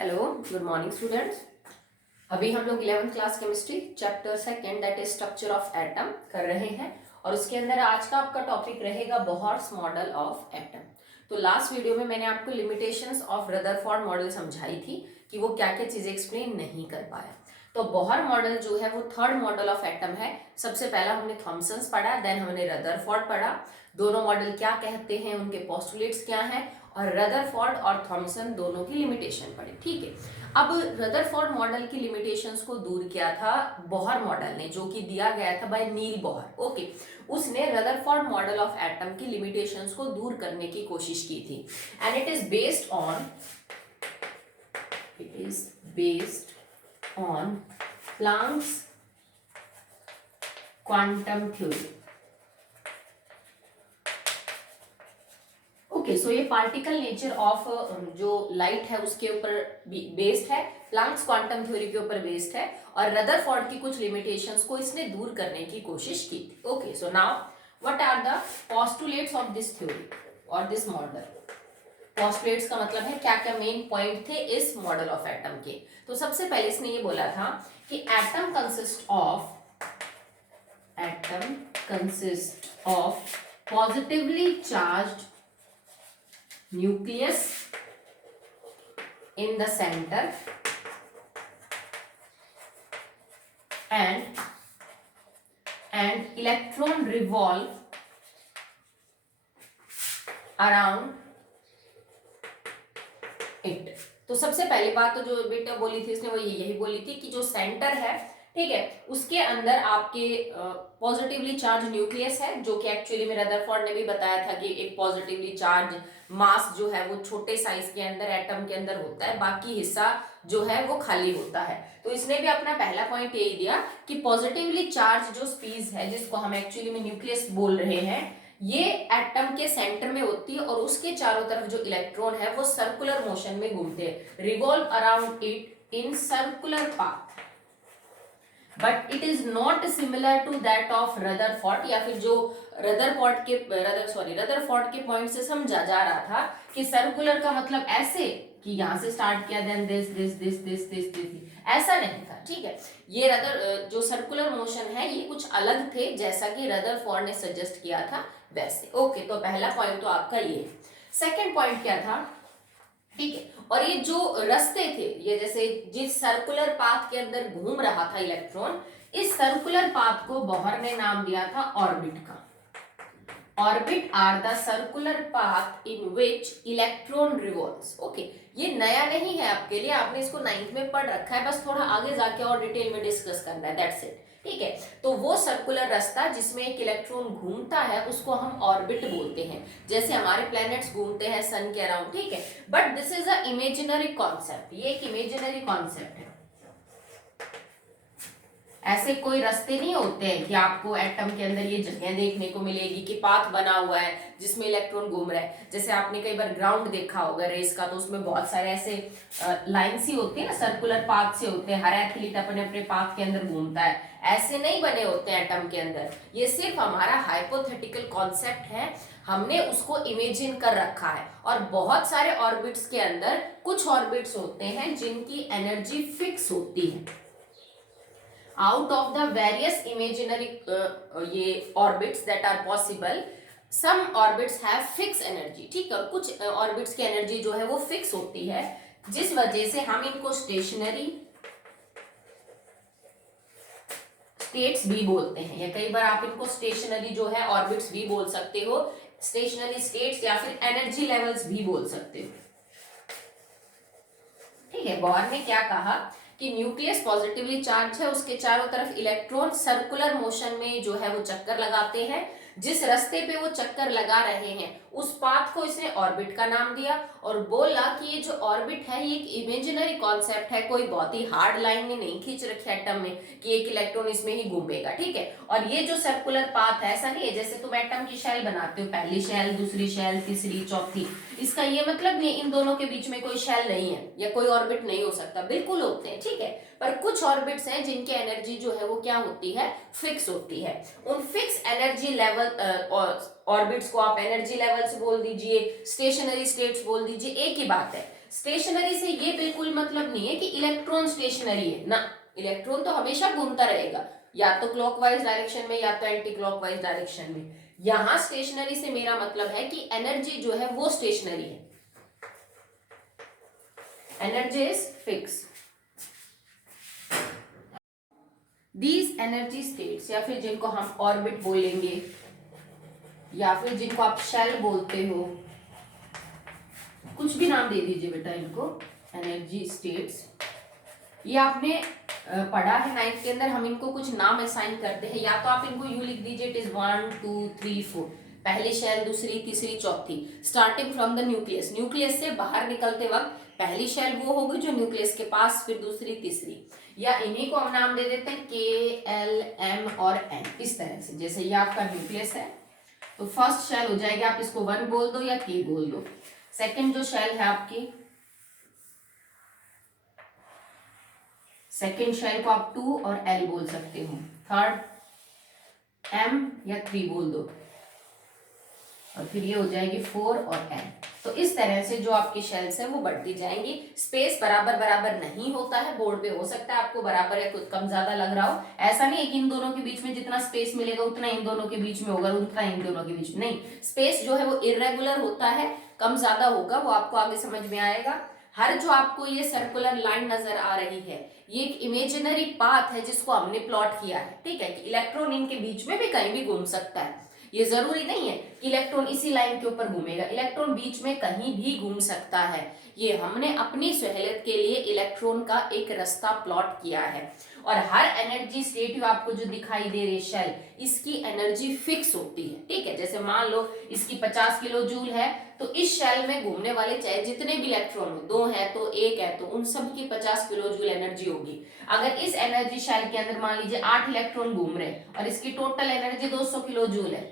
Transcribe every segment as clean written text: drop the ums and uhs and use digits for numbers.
Hello, good morning students. अभी हम लोग 11th class chemistry chapter second that is structure of atom कर रहे हैं और उसके अंदर आज का आपका टॉपिक रहेगा बोहर्स मॉडल ऑफ एटम। तो लास्ट वीडियो में मैंने आपको लिमिटेशंस ऑफ रदरफोर्ड मॉडल समझाई थी कि वो क्या क्या चीजें एक्सप्लेन नहीं कर पाया। तो बोहर मॉडल जो है वो थर्ड मॉडल ऑफ एटम है। सबसे पहला हमने थॉमसन्स पढ़ा, देन हमने रदरफोर्ड पढ़ा। दोनों मॉडल क्या कहते हैं, उनके पोस्टुलेट्स क्या हैं, और रदरफोर्ड और थॉमसन दोनों की लिमिटेशन पढ़ी। ठीक है, अब रदरफोर्ड मॉडल की लिमिटेशंस को दूर किया था बोहर मॉडल ने, जो कि दिया गया था बाय नील बोहर। ओके, उसने रदरफोर्ड मॉडल ऑफ एटम की लिमिटेशंस को दूर करने की कोशिश की थी and it is based on Planck's quantum theory. Okay, so ये पार्टिकल नेचर ऑफ जो लाइट है उसके ऊपर बेस्ड है, प्लैंक्स क्वांटम थ्योरी के ऊपर बेस्ड है, और रदरफोर्ड की कुछ लिमिटेशंस को इसने दूर करने की कोशिश की थी। Okay, so now what are the postulates of this theory और दिस मॉडल। पोस्टुलेट्स का मतलब है क्या क्या मेन पॉइंट थे इस मॉडल ऑफ एटम के। तो सबसे पहले इसने ये बोला था कि atom consist of positively charged nucleus in the center and electron revolve around it। तो सबसे पहली बात तो जो बेटा बोली थी इसने वो यही बोली थी कि जो सेंटर है, ठीक है, उसके अंदर आपके पॉजिटिवली चार्ज न्यूक्लियस है, जो कि एक्चुअली में रदरफोर्ड ने भी बताया था कि एक पॉजिटिवली चार्ज मास जो है वो छोटे साइज के अंदर एटम के अंदर होता है, बाकी हिस्सा जो है वो खाली होता है। तो इसने भी अपना पहला पॉइंट यही दिया कि पॉजिटिवली चार्ज जो स्पीस है, जिसको हम एक्चुअली में न्यूक्लियस बोल रहे हैं, ये एटम के सेंटर में होती है और उसके चारों तरफ जो इलेक्ट्रॉन है वो सर्कुलर मोशन में घूमते हैं, revolve around it in circular path. But it is not similar to that of Rutherford, या फिर जो रदरफोर्ड के पॉइंट से समझा जा रहा था कि सर्कुलर का मतलब ऐसे कि यहां से स्टार्ट किया देन दिस, ऐसा नहीं था। ठीक है, ये जो सर्कुलर मोशन है ये कुछ अलग थे, जैसा कि रदरफोर्ड ने सजेस्ट किया था वैसे। ओके, तो पहला पॉइंट तो आपका ये है। सेकेंड पॉइंट क्या था, ठीक है, और ये जो रास्ते थे, ये जैसे जिस सर्कुलर पाथ के अंदर घूम रहा था इलेक्ट्रॉन, इस सर्कुलर पाथ को बोहर ने नाम दिया था ऑर्बिट का। Orbit are the circular path in which electron revolves. Okay, ये नया नहीं है आपके लिए, आपने इसको 9th में पढ़ रखा है, बस थोड़ा आगे जाके और डिटेल में डिस्कस करना है, दैट्स इट। ठीक है, तो वो सर्कुलर रास्ता जिसमें एक इलेक्ट्रॉन घूमता है उसको हम ऑर्बिट बोलते हैं, जैसे हमारे प्लैनेट्स घूमते हैं सन के अराउंड। ठीक है, but this is a imaginary concept, ये एक इमेजिनरी कॉन्सेप्ट है। ऐसे कोई रास्ते नहीं होते हैं कि आपको एटम के अंदर ये जगह देखने को मिलेगी कि पाथ बना हुआ है जिसमें इलेक्ट्रॉन घूम रहा है। जैसे आपने कई बार ग्राउंड देखा होगा रेस का, तो उसमें बहुत सारे ऐसे लाइन्स ही होते हैं ना, सर्कुलर पाथ से होते हैं, हर एथलीट अपने अपने पाथ के अंदर घूमता है। ऐसे नहीं बने होते हैं एटम के अंदर, ये सिर्फ हमारा हाइपोथेटिकल कॉन्सेप्ट है, हमने उसको इमेजिन कर रखा है। और बहुत सारे ऑर्बिट्स के अंदर कुछ ऑर्बिट्स होते हैं जिनकी एनर्जी फिक्स होती है। Out of the various imaginary ये orbits that are possible, some orbits have fixed energy। ठीक है, कुछ orbits की एनर्जी जो है वो फिक्स होती है, जिस वजह से हम इनको स्टेशनरी स्टेट्स भी बोलते हैं, या कई बार आप इनको स्टेशनरी जो है ऑर्बिट्स भी बोल सकते हो, स्टेशनरी स्टेट्स या फिर एनर्जी लेवल्स भी बोल सकते हो। ठीक है, बोहर ने क्या कहा कि न्यूक्लियस पॉजिटिवली चार्ज है, उसके चारों तरफ इलेक्ट्रॉन सर्कुलर मोशन में जो है वो चक्कर लगाते हैं, जिस रास्ते पे वो चक्कर लगा रहे हैं उस पाथ को इसने ऑर्बिट का नाम दिया, और बोला कि ये जो ऑर्बिट है ये एक इमेजिनरी कॉन्सेप्ट है, कोई बहुत ही हार्ड लाइन ने नहीं खींच रखी एटम में कि एक इलेक्ट्रॉन इसमें ही घूमेगा। ठीक है, और ये जो सर्कुलर पाथ है ऐसा नहीं है जैसे तुम एटम की शेल बनाते हो, पहली शेल, दूसरी शेल, तीसरी, चौथी, इसका ये मतलब नहीं इन दोनों के बीच में कोई शेल नहीं है या कोई ऑर्बिट नहीं हो सकता, बिल्कुल होते हैं। ठीक है, पर कुछ ऑर्बिट्स हैं जिनकी एनर्जी जो है वो क्या होती है, फिक्स होती है। उन फिक्स एनर्जी लेवल ऑर्बिट्स को आप एनर्जी लेवल्स बोल दीजिए, स्टेशनरी स्टेट्स बोल दीजिए, एक ही बात है। स्टेशनरी से ये बिल्कुल मतलब नहीं है कि इलेक्ट्रॉन स्टेशनरी है ना, इलेक्ट्रॉन तो हमेशा घूमता रहेगा, या तो क्लॉकवाइज डायरेक्शन में या तो एंटी क्लॉकवाइज डायरेक्शन में। यहां स्टेशनरी से मेरा मतलब है कि एनर्जी जो है वो स्टेशनरी है, energy is fix. These energy states, या फिर जिनको हम ऑर्बिट बोलेंगे, या फिर जिनको आप शेल बोलते हो, कुछ भी नाम दे दीजिए बेटा इनको, एनर्जी स्टेट्स। ये आपने पढ़ा है 9th के अंदर, हम इनको कुछ नाम असाइन करते हैं, या तो आप इनको यू लिख दीजिए, इट इज 1 2 3 4, पहली शेल, दूसरी, तीसरी, चौथी, starting from the nucleus, nucleus से बाहर निकलते वक्त पहली शेल वो होगी जो न्यूक्लियस के पास, फिर दूसरी, तीसरी, या इन्हीं को हम नाम दे देते हैं के, एल, एम और एन, इस तरह से। जैसे ये आपका न्यूक्लियस है तो फर्स्ट शेल हो जाएगी, आप इसको 1 बोल दो या के बोल दो। सेकेंड जो शेल है आपकी, सेकेंड शेल को आप 2 और एल बोल सकते हो, थर्ड एम या 3 बोल दो, और फिर ये हो जाएगी 4 और एन। तो इस तरह से जो आपकी शेल्स है वो बढ़ती जाएंगी। स्पेस बराबर बराबर नहीं होता है, बोर्ड पे हो सकता है आपको बराबर या कुछ कम ज्यादा लग रहा हो, ऐसा नहीं है कि इन दोनों के बीच में जितना स्पेस मिलेगा उतना इन दोनों के बीच में होगा, उतना इन दोनों के बीच में नहीं, स्पेस जो है वो इर्रेगुलर होता है, कम ज्यादा होगा, वो आपको आगे समझ में आएगा। हर जो आपको ये सर्कुलर लाइन नजर आ रही है, ये एक इमेजिनरी पाथ है जिसको हमने प्लॉट किया है, ठीक है, कि इलेक्ट्रॉन इनके बीच में भी कहीं भी घूम सकता है, ये जरूरी नहीं है कि इलेक्ट्रॉन इसी लाइन के ऊपर घूमेगा, इलेक्ट्रॉन बीच में कहीं भी घूम सकता है। ये हमने अपनी सहूलियत के लिए इलेक्ट्रॉन का एक रास्ता प्लॉट किया है। और हर एनर्जी स्टेट आपको जो दिखाई दे रही शेल, इसकी एनर्जी फिक्स होती है, ठीक है। जैसे मान लो इसकी 50 किलो जूल है, तो इस शेल में घूमने वाले चाहे जितने भी इलेक्ट्रॉन हो, 2 है तो 1 है तो उन सब की 50 किलो जूल एनर्जी होगी। अगर इस एनर्जी शेल के अंदर मान लीजिए 8 इलेक्ट्रॉन घूम रहे हैं और इसकी टोटल एनर्जी 200 किलो जूल है,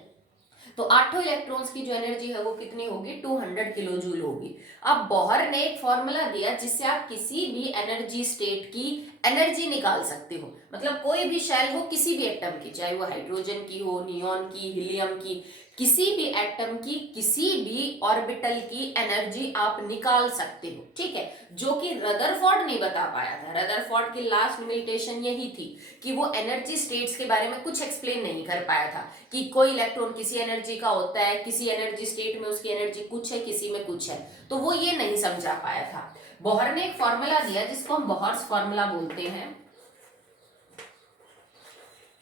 तो 8 इलेक्ट्रॉन्स की जो एनर्जी है वो कितनी होगी, 200 किलो जूल होगी। अब बोहर ने एक फॉर्मूला दिया जिससे आप किसी भी एनर्जी स्टेट की एनर्जी निकाल सकते हो, मतलब कोई भी शेल हो किसी भी एटम की, चाहे वो हाइड्रोजन की हो, नियॉन की, हीलियम की, किसी भी एटम की किसी भी ऑर्बिटल की एनर्जी आप निकाल सकते हो, ठीक है, जो कि रदरफोर्ड नहीं बता पाया था। रदरफोर्ड की लास्ट लिमिटेशन यही थी कि वो एनर्जी स्टेट्स के बारे में कुछ एक्सप्लेन नहीं कर पाया था, कि कोई इलेक्ट्रॉन किसी एनर्जी का होता है, किसी एनर्जी स्टेट में उसकी एनर्जी कुछ है, किसी में कुछ है, तो वो ये नहीं समझा पाया था। बोहर ने एक फॉर्मूला दिया जिसको हम बोहर्स फॉर्मूला बोलते हैं,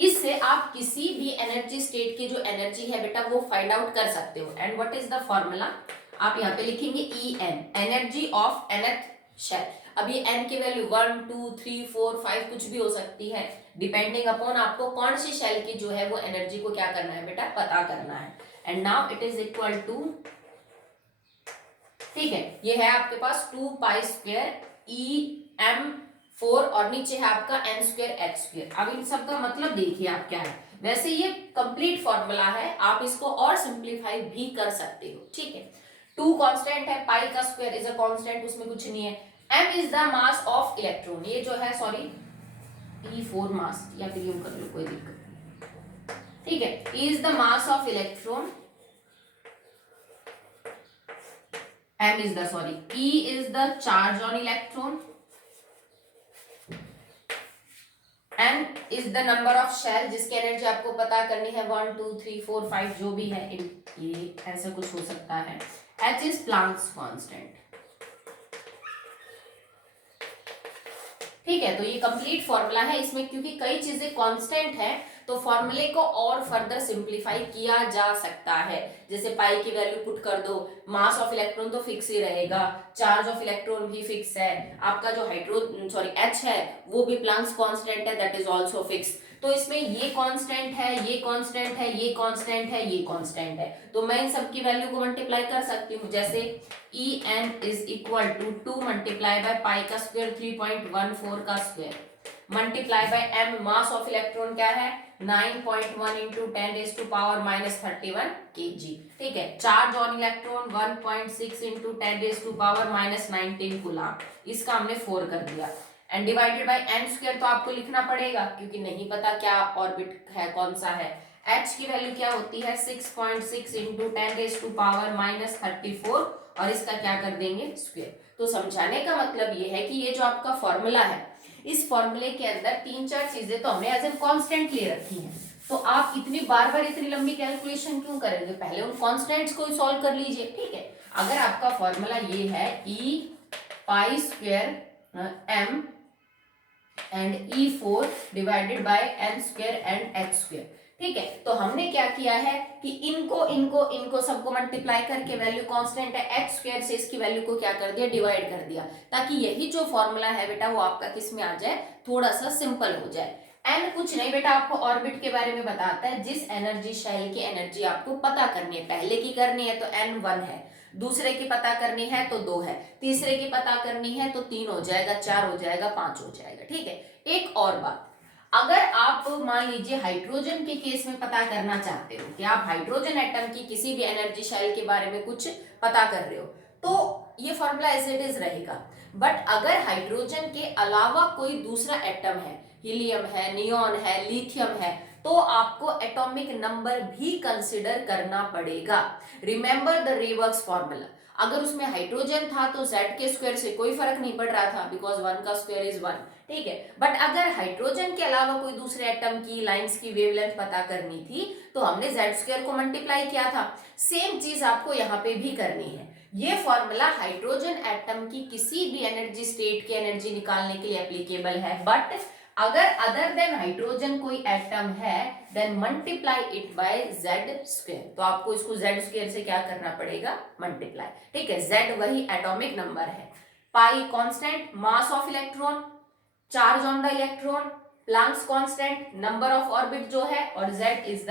इससे आप किसी भी एनर्जी स्टेट की जो एनर्जी है बेटा वो फाइंड आउट कर सकते हो। And what is the formula, आप यहाँ पे लिखेंगे E N, energy of nth shell. अब ये n की वैल्यू 1 2 3 4 5 कुछ भी हो सकती है, डिपेंडिंग अपॉन आपको कौन सी शेल की जो है वो एनर्जी को क्या करना है बेटा, पता करना है। And now it is equal to, ठीक है, ये है आपके पास 2 पाई स्क्वायर ई एम 4 और नीचे है आपका n स्क्वायर h स्क्वायर। अब इन सब का मतलब देखिए आप क्या है, वैसे ये कंप्लीट फॉर्मूला है, आप इसको और सिंप्लीफाई भी कर सकते हो, ठीक है। 2 कांस्टेंट है, पाई का स्क्वायर इज अ कांस्टेंट, उसमें कुछ नहीं है। m is the mass of electron, ये जो है सॉरी E4 मास, या फिर यूं कर लो कोई दिक्कत नहीं, ठीक है, E is the mass of electron, m is the sorry E is the charge on electron, n is the number of shell जिसकी एनर्जी आपको पता करनी है 1 2 3 4 5 जो भी है, ये ऐसा कुछ हो सकता है। h is Planck's constant, ठीक है। तो ये कंप्लीट फॉर्मूला है, इसमें क्योंकि कई चीजें कांस्टेंट है तो फॉर्मूले को और फर्दर सिंप्लीफाई किया जा सकता है। जैसे पाई की वैल्यू पुट कर दो, मास ऑफ इलेक्ट्रॉन तो फिक्स ही रहेगा, चार्ज ऑफ इलेक्ट्रॉन भी फिक्स है, आपका जो H है वो भी प्लैंक्स कांस्टेंट है, दैट इज आल्सो फिक्स। तो इसमें ये कांस्टेंट है, ये कांस्टेंट है, ये कांस्टेंट है, ये कांस्टेंट है, तो मैं इन सब की वैल्यू को मल्टीप्लाई कर सकती हूँ। जैसे E n is equal to 2 multiply by pi का स्क्वायर 3.14 का square multiply by M, mass of electron क्या है 9.1 into 10 raise to power -31 kg, ठीक है। Charge on electron 1.6 into 10 raise to power -19 coulomb, इसका हमने 4 कर दिया। And divided by n square, तो आपको लिखना पड़ेगा क्योंकि नहीं पता क्या ऑर्बिट है, कौन सा है। H की वैल्यू क्या होती है 6.6 इंटू 10⁻⁻34 और इसका क्या कर देंगे स्क्वायर। तो समझाने का मतलब ये है कि ये जो आपका फॉर्मूला है, इस फॉर्मूले के अंदर तीन चार चीजें तो हमने एज ए कांस्टेंट ले रखी हैं, तो आप इतनी बार बार इतनी लंबी कैलकुलेशन क्यों करेंगे, पहले उन कांस्टेंट्स को सॉल्व कर लीजिए। ठीक है, अगर आपका फॉर्मूला ये है E pi square m and E4 divided by n square and h square, ठीक है, तो हमने क्या किया है कि इनको सबको मल्टीप्लाई करके वैल्यू कांस्टेंट है h स्क्वायर से इसकी वैल्यू को क्या कर दिया डिवाइड कर दिया, ताकि यही जो फॉर्मूला है बेटा वो आपका किस में आ जाए, थोड़ा सा सिंपल हो जाए। n कुछ नहीं बेटा, आपको ऑर्बिट के बारे में बताता है, जिस एनर्जी शेल की एनर्जी आपको पता करनी है, पहले की करनी है तो n 1 है, दूसरे की पता करनी है तो 2 है, तीसरे की पता करनी है तो 3 हो जाएगा, 4 हो जाएगा, 5 हो जाएगा। ठीक है, एक और बात, अगर आप मान लीजिए हाइड्रोजन के केस में पता करना चाहते हो कि आप हाइड्रोजन एटम की किसी भी एनर्जी शेल के बारे में कुछ पता कर रहे हो, तो ये फॉर्मूला एज इट इज रहेगा। बट अगर हाइड्रोजन के अलावा कोई दूसरा एटम है, हीलियम है, नियॉन है, लिथियम है, तो आपको एटॉमिक नंबर भी कंसिडर करना पड़ेगा। रिमेंबर द रेवर्स फॉर्मूला, अगर उसमें हाइड्रोजन था तो z के स्क्वायर से कोई फर्क नहीं पड़ रहा था, बिकॉज 1 का स्क्वायर इज 1। ठीक है, बट अगर हाइड्रोजन के अलावा कोई दूसरे एटम की लाइंस की वेवलेंथ पता करनी थी तो हमने z स्क्वायर को मल्टीप्लाई किया था, सेम चीज आपको यहाँ पे भी करनी है। ये फॉर्मूला हाइड्रोजन एटम की किसी भी एनर्जी स्टेट की एनर्जी निकालने के लिए एप्लीकेबल है, बट अगर अदर देन हाइड्रोजन कोई एटम है then multiply it by z square, तो आपको इसको z स्क्वायर से क्या करना पड़ेगा मल्टीप्लाई। ठीक है, z वही एटॉमिक नंबर है, पाई constant, mass of electron, charge on the electron, Planck's constant, number of orbit जो है, और z इज द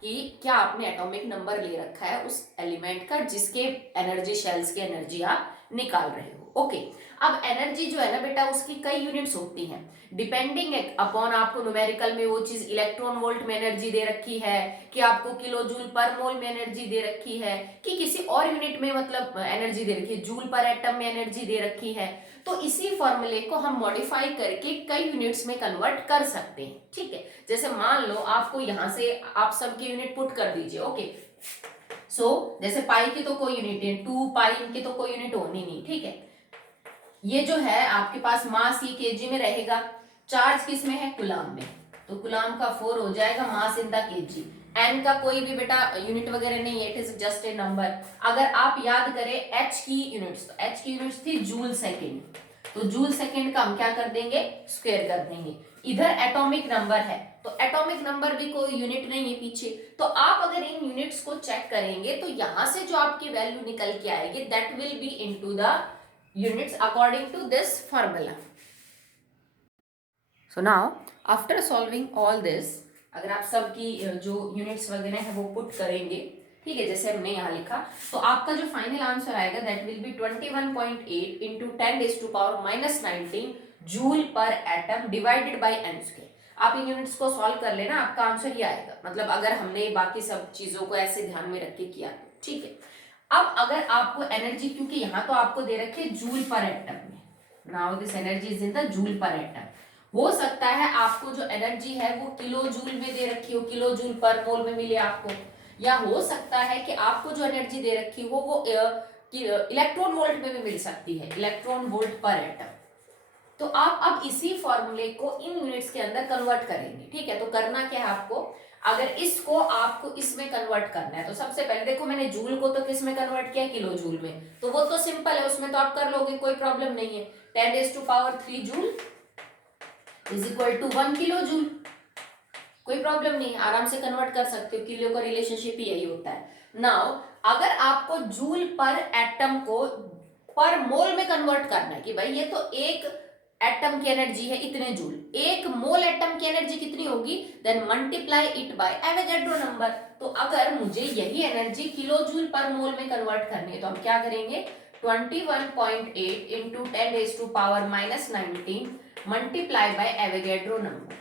कि क्या आपने एटॉमिक नंबर ले रखा है उस एलिमेंट का जिसके एनर्जी शेल्स की एनर्जी आप निकाल रहे हो। ओके, अब एनर्जी जो है ना बेटा उसकी कई यूनिट्स होती हैं, डिपेंडिंग अपॉन आपको न्यूमेरिकल में वो चीज इलेक्ट्रॉन वोल्ट में एनर्जी दे रखी है, कि आपको किलो जूल पर मोल में एनर्जी दे रखी है, कि किसी और यूनिट में मतलब एनर्जी दे रखी है, जूल पर एटम में एनर्जी दे रखी है। तो इसी फॉर्मूले को हम मॉडिफाई करके कई यूनिट्स में कन्वर्ट कर सकते हैं। ठीक है, जैसे मान लो आपको यहां से आप सबके यूनिट पुट कर दीजिए। ओके, सो जैसे पाई की तो कोई यूनिट है, 2 पाई की तो कोई यूनिट होनी नहीं। ठीक है, ये जो है आपके पास मास ये केजी में रहेगा, चार्ज किस में है कुलाम में, तो कुलाम का 4 हो जाएगा मास इन द केजी। एन का कोई भी बेटा यूनिट वगैरह नहीं है, it is just a number. अगर आप याद करें एच की यूनिट्स, तो एच की यूनिट्स थी जूल सेकेंड, तो जूल सेकेंड का हम क्या कर देंगे स्क्वायर कर देंगे। इधर एटॉमिक नंबर है, तो एटॉमिक नंबर भी कोई यूनिट नहीं है पीछे, तो आप अगर इन यूनिट्स को चेक करेंगे तो यहां से जो आपकी वैल्यू निकल के आएगी that will be into the units according to this formula. So now after solving all this, अगर आप सबकी जो यूनिट्स वगैरह है वो पुट करेंगे, ठीक है, जैसे हमने यहाँ लिखा, तो आपका जो फाइनल आंसर आएगा that will be 21.8 into 10⁻⁻19 joule पर atom divided by n square. आप इन यूनिट्स को सॉल्व कर लेना, आपका आंसर ये आएगा, मतलब अगर हमने बाकी सब चीजों को ऐसे ध्यान में रख के किया तो। ठीक है, अब अगर आपको एनर्जी, क्योंकि यहां तो आपको दे रखे जूल पर एटम में, now this energy is in the joule पर एटम, हो सकता है आपको जो एनर्जी है वो किलो जूल में दे रखी हो, किलो जूल पर मोल में मिले आपको, या हो सकता है कि आपको जो एनर्जी दे रखी हो वो इलेक्ट्रॉन वोल्ट में भी मिल सकती है, इलेक्ट्रॉन वोल्ट पर एटम। तो आप अब इसी फॉर्मूले को इन यूनिट्स के अंदर कन्वर्ट करेंगे। ठीक है, तो करना क्या है आपको, अगर इसको आपको इसमें कन्वर्ट करना है तो सबसे पहले देखो मैंने जूल को तो किस में कन्वर्ट किया किलो जूल में, तो वो तो सिंपल है, उसमें तो आप कर लोगे, कोई प्रॉब्लम नहीं है। 10⁻³ joule is equal to 1 kilo joule, कोई प्रॉब्लम नहीं है, आराम से कन्वर्ट कर सकते हो, किलो का रिलेशनशिप ही यही होता है। नाउ अगर आपको जूल पर एटम को पर मोल में कन्वर्ट करना है कि भाई ये तो एक एटम की एनर्जी है इतने जूल, एक मोल एटम की एनर्जी कितनी होगी, then multiply it by Avogadro number. तो अगर मुझे यही एनर्जी किलो जूल पर मोल में कन्वर्ट करनी है तो हम क्या करेंगे, 21.8 into 10⁻⁻19 multiply by Avogadro number.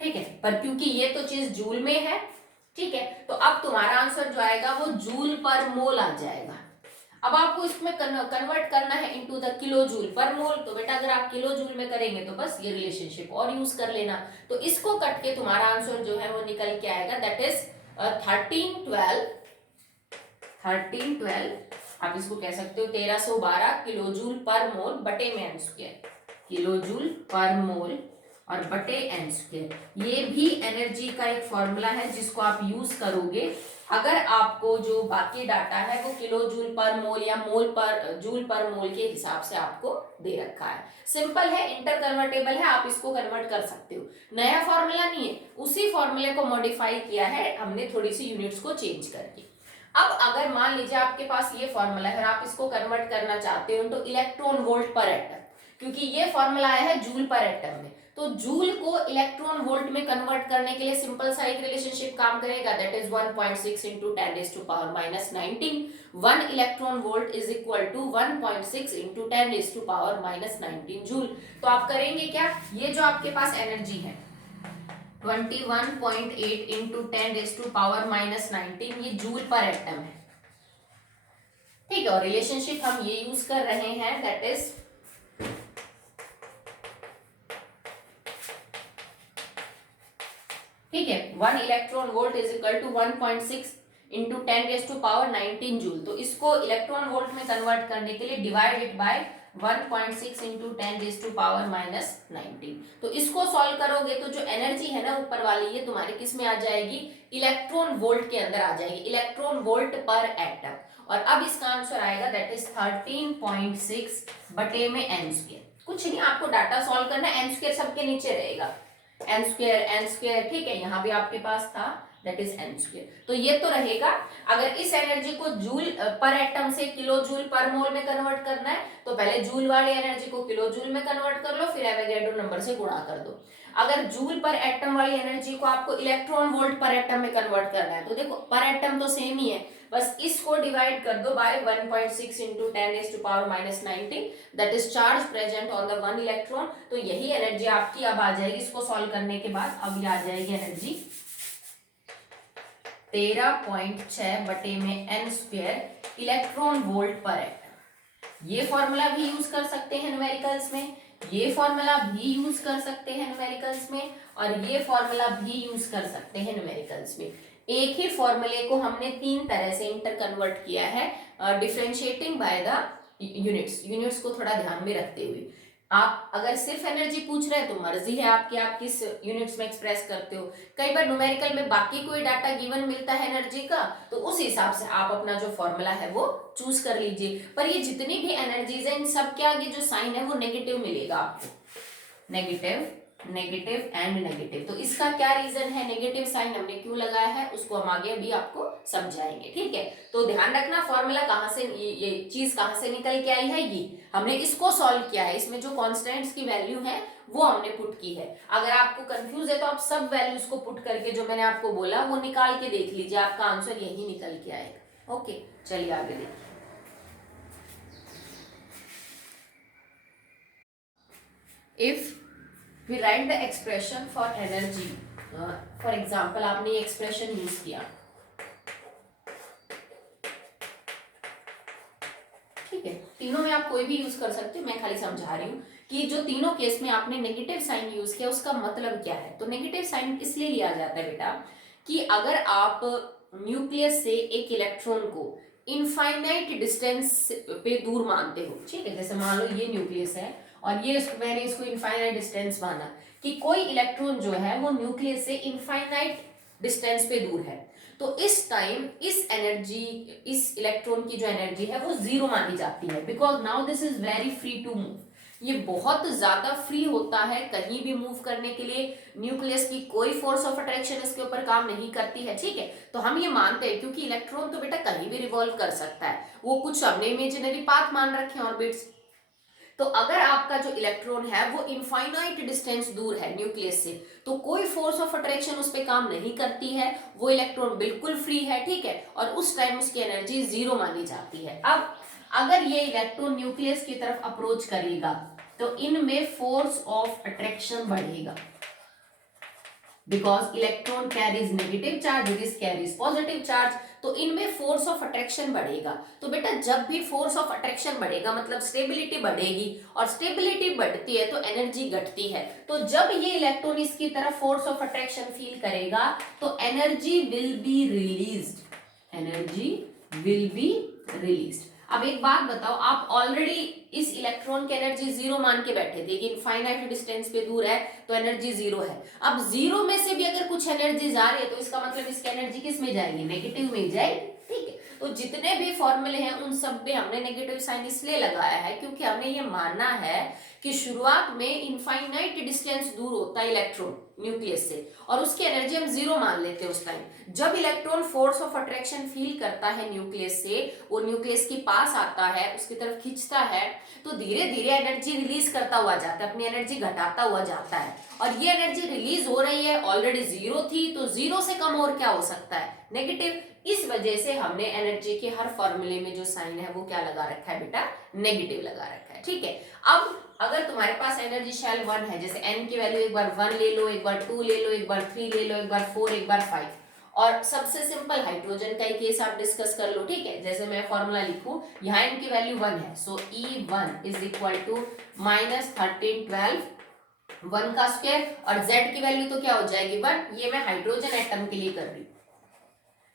ठीक है, पर क्योंकि ये तो चीज जूल में है, ठीक है, तो अब तुम्हारा आंसर जो आएगा वो जूल पर मोल आ जाएगा। अब आपको इसमें कन्वर्ट करना है इनटू द किलो जूल पर मोल, तो बेटा अगर आप किलो जूल में करेंगे तो बस ये रिलेशनशिप और यूज कर लेना। तो इसको कट के तुम्हारा आंसर जो है वो निकल के आएगा, दैट इज 1312 आप इसको कह सकते हो 1312 किलो जूल पर मोल बटे में एन स्क्वायर, किलो जूल पर मोल और बटे एन स्क्वायर। ये भी एनर्जी का एक फॉर्मूला है जिसको आप यूज करोगे अगर आपको जो बाकी डाटा है वो किलो जूल पर मोल या मोल पर जूल पर मोल के हिसाब से आपको दे रखा है। सिंपल है, इंटर कन्वर्टेबल है, आप इसको कन्वर्ट कर सकते हो। नया फॉर्मूला नहीं है, उसी फॉर्मूले को मॉडिफाई किया है हमने थोड़ी सी यूनिट्स को चेंज करके। अब अगर मान लीजिए आपके पास ये फॉर्मूला है और आप इसको कन्वर्ट करना चाहते हो तो इलेक्ट्रॉन वोल्ट पर एटम, क्योंकि ये फॉर्मूला आया है जूल पर एटम में, तो जूल को इलेक्ट्रॉन वोल्ट में कन्वर्ट करने के लिए सिंपल सा एक रिलेशनशिप काम करेगा, that is 1.6 into 10⁻⁻19। 1 electron volt is equal to 1.6 into 10⁻⁻19 joule. तो आप करेंगे क्या, ये जो आपके पास एनर्जी है 21.8 into 10⁻⁻19 ये जूल पर एटम है, ठीक है। और रिलेशनशिप हम ये यूज कर रहे हैं, दैट इज ठीक है 1 electron volt is equal to 1.6 into 10⁻⁻19 joule. तो इसको इलेक्ट्रॉन वोल्ट में कन्वर्ट करने के लिए डिवाइड इट बाय 1.6 into 10⁻⁻19। तो इसको सॉल्व करोगे तो जो एनर्जी है ना ऊपर वाली, ये तुम्हारे किस में आ जाएगी, इलेक्ट्रॉन वोल्ट के अंदर आ जाएगी, इलेक्ट्रॉन वोल्ट पर एटम। और अब इसका आंसर आएगा दैट इज 13.6 बटे में एन स्क्वायर। कुछ नहीं, आपको डाटा सॉल्व करना है, एन स्क्वायर सबके नीचे रहेगा, एन स्क्वायर, ठीक है, यहाँ भी आपके पास था दैट इज एन स्क्वायर। तो ये तो रहेगा। अगर इस एनर्जी को जूल पर एटम से किलो जूल पर मोल में कन्वर्ट करना है तो पहले जूल वाली एनर्जी को किलो जूल में कन्वर्ट कर लो, फिर एवोगैड्रो नंबर से गुणा कर दो। अगर जूल पर एटम वाली एनर्जी को आपको इलेक्ट्रॉन वोल्ट पर एटम में कन्वर्ट करना है तो देखो पर एटम तो सेम ही है, बस इसको डिवाइड कर दो by 1.6 into 10⁻⁻19, that is charge present on the 1 electron. तो यही एनर्जी आपकी अब आ जाएगी, इसको सॉल्व करने के बाद अब ये आ जाएगी एनर्जी 13.6 बटे में एन स्क्वायर इलेक्ट्रॉन वोल्ट पर एटम। ये फॉर्मूला भी यूज कर सकते हैं न्यूमेरिकल्स में, ये फॉर्मूला भी यूज कर सकते हैं न्यूमेरिकल्स में, और ये फॉर्मूला भी यूज कर सकते हैं न्यूमेरिकल्स में। एक ही फॉर्मूले को हमने तीन तरह से इंटर कन्वर्ट किया है डिफरेंशिएटिंग बाय द यूनिट्स को थोड़ा ध्यान में रखते हुए। आप अगर सिर्फ एनर्जी पूछ रहे हैं तो मर्जी है आपकी, आप किस यूनिट्स में एक्सप्रेस करते हो। कई बार न्यूमेरिकल में बाकी कोई डाटा गिवन मिलता है एनर्जी का, तो उस हिसाब से आप अपना जो फॉर्मूला है वो चूज कर लीजिए। पर ये जितनी भी एनर्जीज है इन सब के आगे जो साइन है वो नेगेटिव मिलेगा आपको, नेगेटिव एंड नेगेटिव। तो इसका क्या रीजन है, नेगेटिव साइन हमने क्यों लगाया है उसको हम आगे भी आपको समझाएंगे, ठीक है। तो ध्यान रखना फॉर्मूला कहाँ से, ये चीज कहाँ से निकल के आई है, ये हमने इसको सॉल्व किया है, इसमें जो कॉन्स्टेंट्स की वैल्यू है वो हमने पुट की है। अगर आपको कंफ्यूज है तो आप सब वैल्यूज को पुट करके जो मैंने आपको बोला वो निकाल के देख लीजिए, आपका आंसर यही निकल के आएगा। ओके, चलिए आगे देखिए। If we write the expression for energy, for example आपने ये expression यूज किया, ठीक है, तीनों में आप कोई भी यूज कर सकते हो, मैं खाली समझा रही हूँ कि जो तीनों केस में आपने नेगेटिव साइन यूज किया उसका मतलब क्या है। तो नेगेटिव साइन इसलिए लिया जाता है बेटा कि अगर आप न्यूक्लियस से एक इलेक्ट्रॉन को इनफाइनाइट डिस्टेंस पे दूर मानते हो, ठीक है, जैसे मान लो ये न्यूक्लियस है और ये मैंने इसको इनफाइनाइट डिस्टेंस माना कि कोई इलेक्ट्रॉन जो है वो न्यूक्लियस से इनफाइनाइट डिस्टेंस पे दूर है, तो इस टाइम इस एनर्जी, इस इलेक्ट्रॉन की जो एनर्जी है वो जीरो मानी जाती है, because now this is very free to move. ये बहुत ज्यादा फ्री होता है कहीं भी मूव करने के लिए, न्यूक्लियस की कोई फोर्स ऑफ अट्रैक्शन इसके ऊपर काम नहीं करती है, ठीक है। तो हम ये मानते हैं क्योंकि इलेक्ट्रॉन तो बेटा कहीं भी रिवॉल्व कर सकता है, वो कुछ हमने इमेजिनरी पाथ मान रखे हैं ऑर्बिट्स। तो अगर आपका जो इलेक्ट्रॉन है वो इनफाइनाइट डिस्टेंस दूर है न्यूक्लियस से, तो कोई फोर्स ऑफ अट्रैक्शन उस पर काम नहीं करती है, वो इलेक्ट्रॉन बिल्कुल फ्री है, ठीक है, और उस टाइम उसकी एनर्जी जीरो मानी जाती है। अब अगर ये इलेक्ट्रॉन न्यूक्लियस की तरफ अप्रोच करेगा तो इनमें फोर्स ऑफ अट्रैक्शन बढ़ेगा, because electron carries negative charge, this carries positive charge, तो इनमें फोर्स ऑफ अट्रैक्शन बढ़ेगा। तो बेटा जब भी फोर्स ऑफ अट्रैक्शन बढ़ेगा मतलब स्टेबिलिटी बढ़ेगी, और स्टेबिलिटी बढ़ती है तो एनर्जी घटती है। तो जब ये इलेक्ट्रॉन इसकी तरफ फोर्स ऑफ अट्रैक्शन फील करेगा तो energy will be released, energy will be released. अब एक बात बताओ, आप ऑलरेडी इस इलेक्ट्रॉन की एनर्जी जीरो मान के बैठे थे कि इनफाइनाइट डिस्टेंस पे दूर है तो एनर्जी जीरो है। अब जीरो में से भी अगर कुछ एनर्जी जा रही है तो इसका मतलब इसकी एनर्जी किस में जाएगी, नेगेटिव में जाएगी। ठीक है, तो जितने भी फॉर्मूले हैं उन सब में हमने नेगेटिव साइन इसलिए लगाया है क्योंकि हमने ये मानना है कि शुरुआत में इनफाइनाइट डिस्टेंस दूर होता है इलेक्ट्रॉन न्यूक्लियस से, और उसकी एनर्जी हम जीरो मान लेते हैं उस टाइम। जब electron force of attraction feel करता है न्यूक्लियस से, वो न्यूक्लियस के पास आता है, उसकी तरफ खींचता है, तो धीरे धीरे एनर्जी रिलीज करता हुआ जाता है, अपनी एनर्जी घटाता हुआ जाता है। और ये एनर्जी रिलीज हो रही है, ऑलरेडी जीरो थी तो जीरो से कम और क्या हो सकता है, नेगेटिव। इस वजह से हमने एनर्जी के हर फॉर्मूले में जो साइन है वो क्या लगा रखा है बेटा, नेगेटिव लगा रखा है। ठीक है, अब अगर तुम्हारे पास एनर्जी शेल 1 है, जैसे n की वैल्यू एक बार 1 ले लो, एक बार 2 ले लो, एक बार 3 ले लो, एक बार 4, एक बार 5, और सबसे सिंपल हाइड्रोजन का ही केस आप डिस्कस कर लो। ठीक है, जैसे मैं फॉर्मूला लिखूं, यहाँ n की वैल्यू 1 है, सो E1 इज इक्वल टू -13 12 1 का स्क्वायर, और z की वैल्यू तो क्या हो जाएगी 1। ये मैं हाइड्रोजन एटम के लिए कर रही हूँ।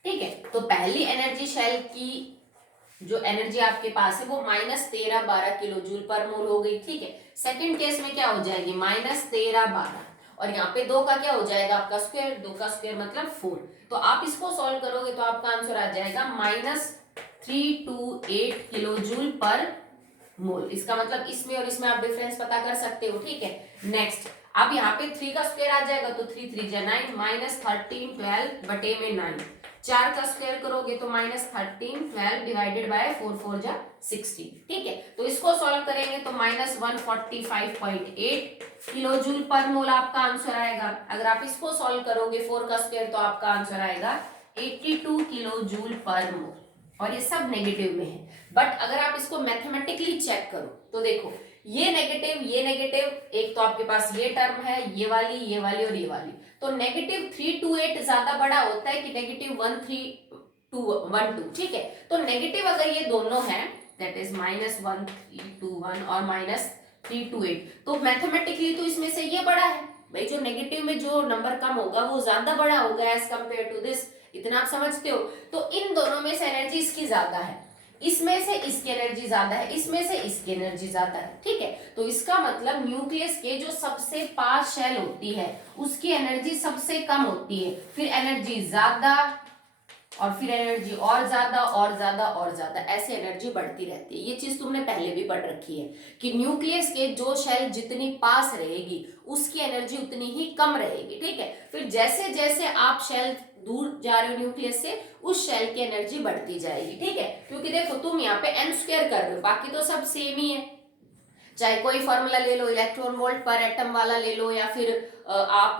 ठीक है, तो पहली एनर्जी शेल की जो एनर्जी आपके पास है वो -13-12 किलो जूल पर मोल हो गई। ठीक है, सेकंड केस में क्या हो जाएगी -13-12, और यहाँ पे 2 का क्या हो जाएगा आपका स्क्वायर, 2 का स्क्वायर मतलब 4। तो आप इसको सॉल्व करोगे तो आपका आंसर आ जाएगा -328 किलो जूल पर मोल। इसका मतलब इसमें और इसमें आप डिफरेंस पता कर सकते हो। ठीक है, नेक्स्ट अब यहाँ पे 3 का स्क्वायर आ जाएगा तो 3 3 जा 9, -13 12 बटे में 9, 4 का स्क्वायर करोगे तो -13 12 डिवाइडेड बाय 4 4 जा 16। ठीक है, तो इसको सॉल्व करेंगे तो -145.8 किलो जूल पर मोल आपका आंसर आएगा। अगर आप इसको सॉल्व करोगे 4 का स्क्वायर तो आपका आंसर आएगा 82 किलो जूल पर मोल, और ये सब नेगेटिव में है। बट अगर आप इसको मैथमेटिकली चेक करो तो देखो ये नेगेटिव, एक तो आपके पास ये टर्म है, ये वाली और ये वाली, तो -328 ज्यादा बड़ा होता है कि -1312। ठीक है, तो नेगेटिव अगर ये दोनों है दैट इज -1321 और -328, तो मैथमेटिकली तो इसमें से ये बड़ा है भाई, जो नेगेटिव में जो नंबर कम होगा वो ज्यादा बड़ा होगा एज कंपेयर टू दिस। इतना आप समझते हो। तो इन दोनों में से एनर्जी इसकी ज्यादा है, इसमें से इसकी एनर्जी ज्यादा है, इसमें से इसकी एनर्जी ज्यादा है। ठीक है, तो इसका मतलब न्यूक्लियस के जो सबसे पास शेल होती है उसकी एनर्जी सबसे कम होती है, फिर एनर्जी ज्यादा, और फिर एनर्जी और ज्यादा और ज्यादा और ज्यादा, ऐसे एनर्जी बढ़ती रहती है। ये चीज तुमने पहले भी पढ़ रखी है कि न्यूक्लियस के जो शेल जितनी पास रहेगी उसकी एनर्जी उतनी ही कम रहेगी। ठीक है, फिर जैसे जैसे आप शेल दूर जा रहे हो न्यूक्लियस से, उस शेल की एनर्जी बढ़ती जाएगी। ठीक है, क्योंकि देखो तुम यहाँ पे n स्क्वायर कर रहे हो, बाकी तो सब सेम ही है, चाहे कोई फॉर्मूला ले लो, इलेक्ट्रॉन वोल्ट पर एटम वाला ले लो, या फिर आप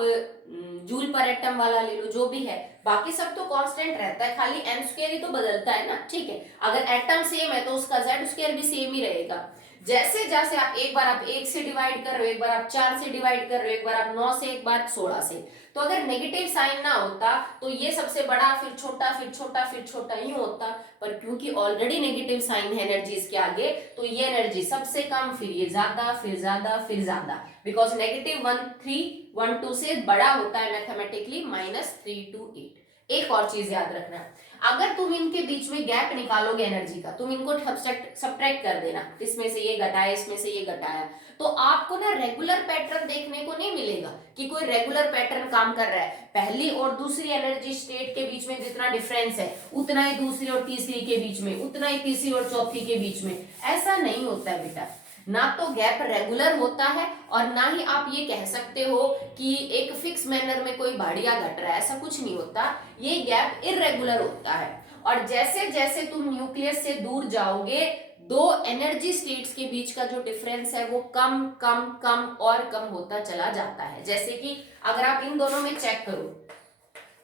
जूल पर एटम वाला ले लो, जो भी है, बाकी सब तो कांस्टेंट रहता है, खाली n स्क्वायर ही तो बदलता है ना। ठीक है, अगर एटम सेम है तो उसका z स्क्वायर भी सेम ही रहेगा। जैसे जैसे आप एक बार आप 1 से डिवाइड कर रहे हो, एक बार आप 4 से डिवाइड कर रहे हो, एक बार आप 9 से, एक बार 16 से, तो अगर नेगेटिव साइन ना होता तो ये सबसे बड़ा, फिर छोटा, फिर छोटा, फिर छोटा ही होता, पर क्योंकि ऑलरेडी नेगेटिव साइन है एनर्जीज के आगे, तो ये एनर्जी सबसे कम, फिर ये ज्यादा, फिर ज्यादा, फिर ज्यादा, बिकॉज -1312 से बड़ा होता है मैथमेटिकली -328। एक और चीज याद रखना, अगर तुम इनके बीच में गैप निकालोगे एनर्जी का, तुम इनको सब्ट्रैक्ट कर देना, इसमें से ये घटाया, इसमें से ये घटाया, तो आपको ना रेगुलर पैटर्न देखने को नहीं मिलेगा कि कोई रेगुलर पैटर्न काम कर रहा है। पहली और दूसरी एनर्जी स्टेट के बीच में जितना डिफरेंस है उतना ही दूसरी और तीसरी के बीच में, उतना ही तीसरी और चौथी के बीच में, ऐसा नहीं होता है बेटा। ना तो गैप रेगुलर होता है और ना ही आप ये कह सकते हो कि एक फिक्स मैनर में कोई बढ़िया घट रहा है, ऐसा कुछ नहीं होता। ये गैप इररेगुलर होता है, और जैसे जैसे तुम न्यूक्लियस से दूर जाओगे, दो एनर्जी स्टेट्स के बीच का जो डिफरेंस है वो कम कम कम और कम होता चला जाता है। जैसे कि अगर आप इन दोनों में चेक करो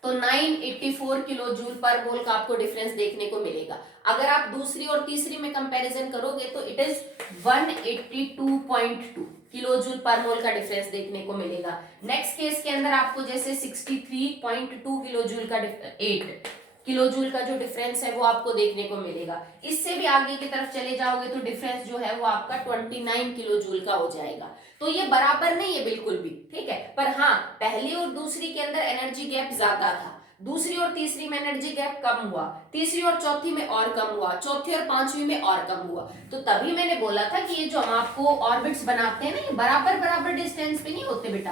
तो 984 किलो जूल पर मोल का आपको डिफरेंस देखने को मिलेगा। अगर आप दूसरी और तीसरी में कंपैरिजन करोगे तो इट इज 182.2 किलो जूल पर मोल का डिफरेंस देखने को मिलेगा। नेक्स्ट केस के अंदर आपको जैसे 63.2 किलो जूल का 8 किलो जूल का जो डिफरेंस है वो आपको देखने को मिलेगा। इससे भी आगे की तरफ चले जाओगे तो डिफरेंस जो है वो आपका 29 किलो जूल का हो जाएगा। तो ये बराबर नहीं है बिल्कुल भी, ठीक है, पर हाँ पहली और दूसरी के अंदर एनर्जी गैप ज्यादा था, दूसरी और तीसरी में एनर्जी गैप कम हुआ, तीसरी और चौथी में और कम हुआ, चौथी और पांचवी में और कम हुआ। तो तभी मैंने बोला था कि ये जो हम आपको ऑर्बिट्स बनाते हैं ना, ये बराबर बराबर डिस्टेंस पे नहीं होते बेटा,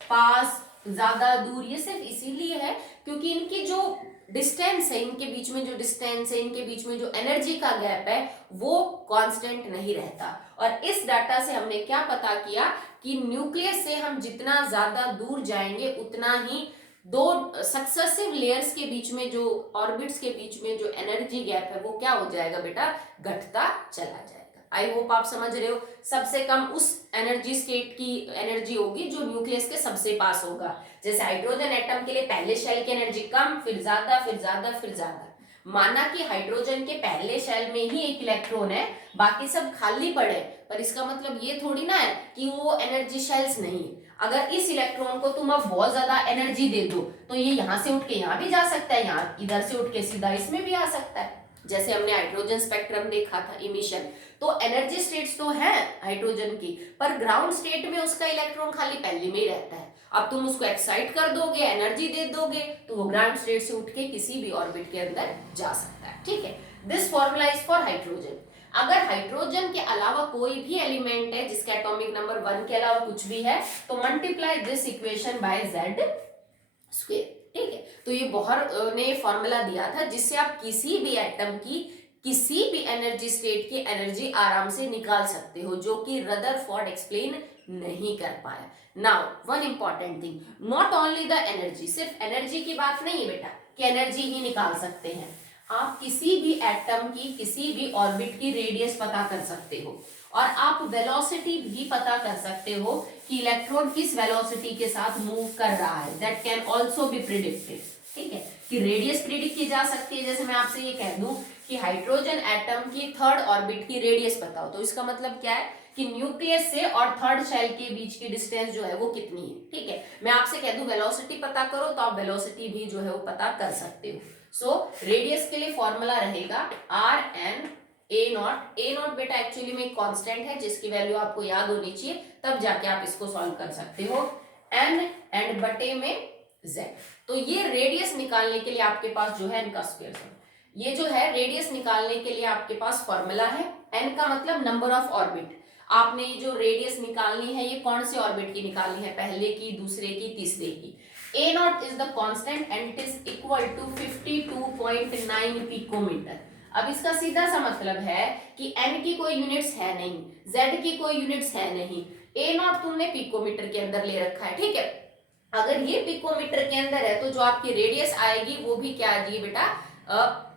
पास ज्यादा दूर, ये सिर्फ इसीलिए है क्योंकि इनकी जो डिस्टेंस है, इनके बीच में जो डिस्टेंस है, इनके बीच में जो एनर्जी का गैप है वो कांस्टेंट नहीं रहता। और इस डाटा से हमने क्या पता किया कि न्यूक्लियस से हम जितना ज्यादा दूर जाएंगे उतना ही दो सक्सेसिव लेयर्स के बीच में जो ऑर्बिट्स के बीच में जो एनर्जी गैप है वो क्या हो जाएगा बेटा, घटता चला जाएगा। आई होप आप समझ रहे हो। सबसे कम उस एनर्जी स्टेट की एनर्जी होगी जो न्यूक्लियस के सबसे पास होगा। जैसे हाइड्रोजन एटम के लिए पहले शेल की एनर्जी कम, फिर ज्यादा, फिर ज्यादा, फिर ज्यादा। माना कि हाइड्रोजन के पहले शेल में ही एक इलेक्ट्रॉन है, बाकी सब खाली पड़े, पर इसका मतलब ये थोड़ी ना है कि वो एनर्जी शेल्स नहीं है। अगर इस इलेक्ट्रॉन को तुम अब बहुत ज्यादा एनर्जी दे दो तो ये यहां से उठ के यहां भी जा सकता है, यहाँ इधर से उठ के सीधा इसमें भी आ सकता है। जैसे हमने हाइड्रोजन स्पेक्ट्रम देखा था, इमिशन, तो एनर्जी स्टेट्स तो है हाइड्रोजन की, पर ग्राउंड स्टेट में उसका इलेक्ट्रॉन खाली पहले में ही रहता है। अब तुम उसको एक्साइट कर दोगे, एनर्जी दे दोगे, तो वो ग्राउंड स्टेट से उठ के किसी भी ऑर्बिट के अंदर जा सकता है, ठीक है। This formula is for hydrogen. अगर हाइड्रोजन के अलावा कोई भी एलिमेंट है जिसका एटॉमिक नंबर 1 के अलावा कुछ भी है, तो multiply this equation by z square, ठीक है। तो ये बोहर ने फॉर्मूला दिया था जिससे आप किसी भी एटम की किसी भी एनर्जी स्टेट की एनर्जी आराम से निकाल सकते हो, जो कि रदरफोर्ड एक्सप्लेन नहीं कर पाया। Now one important thing, not only the energy, सिर्फ एनर्जी की बात नहीं है बेटा कि एनर्जी ही निकाल सकते हैं, आप किसी भी एटम की किसी भी ऑर्बिट की रेडियस पता कर सकते हो, और आप वेलोसिटी भी पता कर सकते हो कि इलेक्ट्रॉन किस वेलोसिटी के साथ मूव कर रहा है। That can also be predicted, ठीक है, कि रेडियस प्रिडिक्ट की जा सकती है। जैसे मैं आपसे ये कह दूं कि हाइड्रोजन एटम की थर्ड ऑर्बिट की रेडियस बताओ, तो इसका मतलब क्या है कि न्यूक्लियस से और थर्ड शेल के बीच की डिस्टेंस जो है वो कितनी है, ठीक है। मैं आपसे कह दूं वेलोसिटी पता करो, तो आप वेलोसिटी भी जो है वो पता कर सकते हो। सो रेडियस के लिए फॉर्मूला रहेगा r n a naught. A naught बेटा एक्चुअली में एक कांस्टेंट है जिसकी वैल्यू आपको याद होनी चाहिए, तब जाके आप इसको सॉल्व कर सकते हो। एन एंड बटे में जेड। तो ये रेडियस निकालने के लिए आपके पास जो है एन का स्क्वायर, ये जो है रेडियस निकालने के लिए आपके पास फॉर्मूला है। एन का मतलब नंबर ऑफ ऑर्बिट। आपने ये जो रेडियस निकालनी है ये कौन से ऑर्बिट की निकालनी है, पहले की, दूसरे की, तीसरे की। A naught is the constant and it is equal to 52.9 picometre. अब इसका सीधा सा मतलब है कि n की कोई यूनिट्स है नहीं, z की कोई यूनिट्स है नहीं, ए नॉट तुमने पिकोमीटर के अंदर ले रखा है, ठीक है। अगर ये पिकोमीटर के अंदर है तो जो आपकी रेडियस आएगी वो भी क्या आएगी बेटा,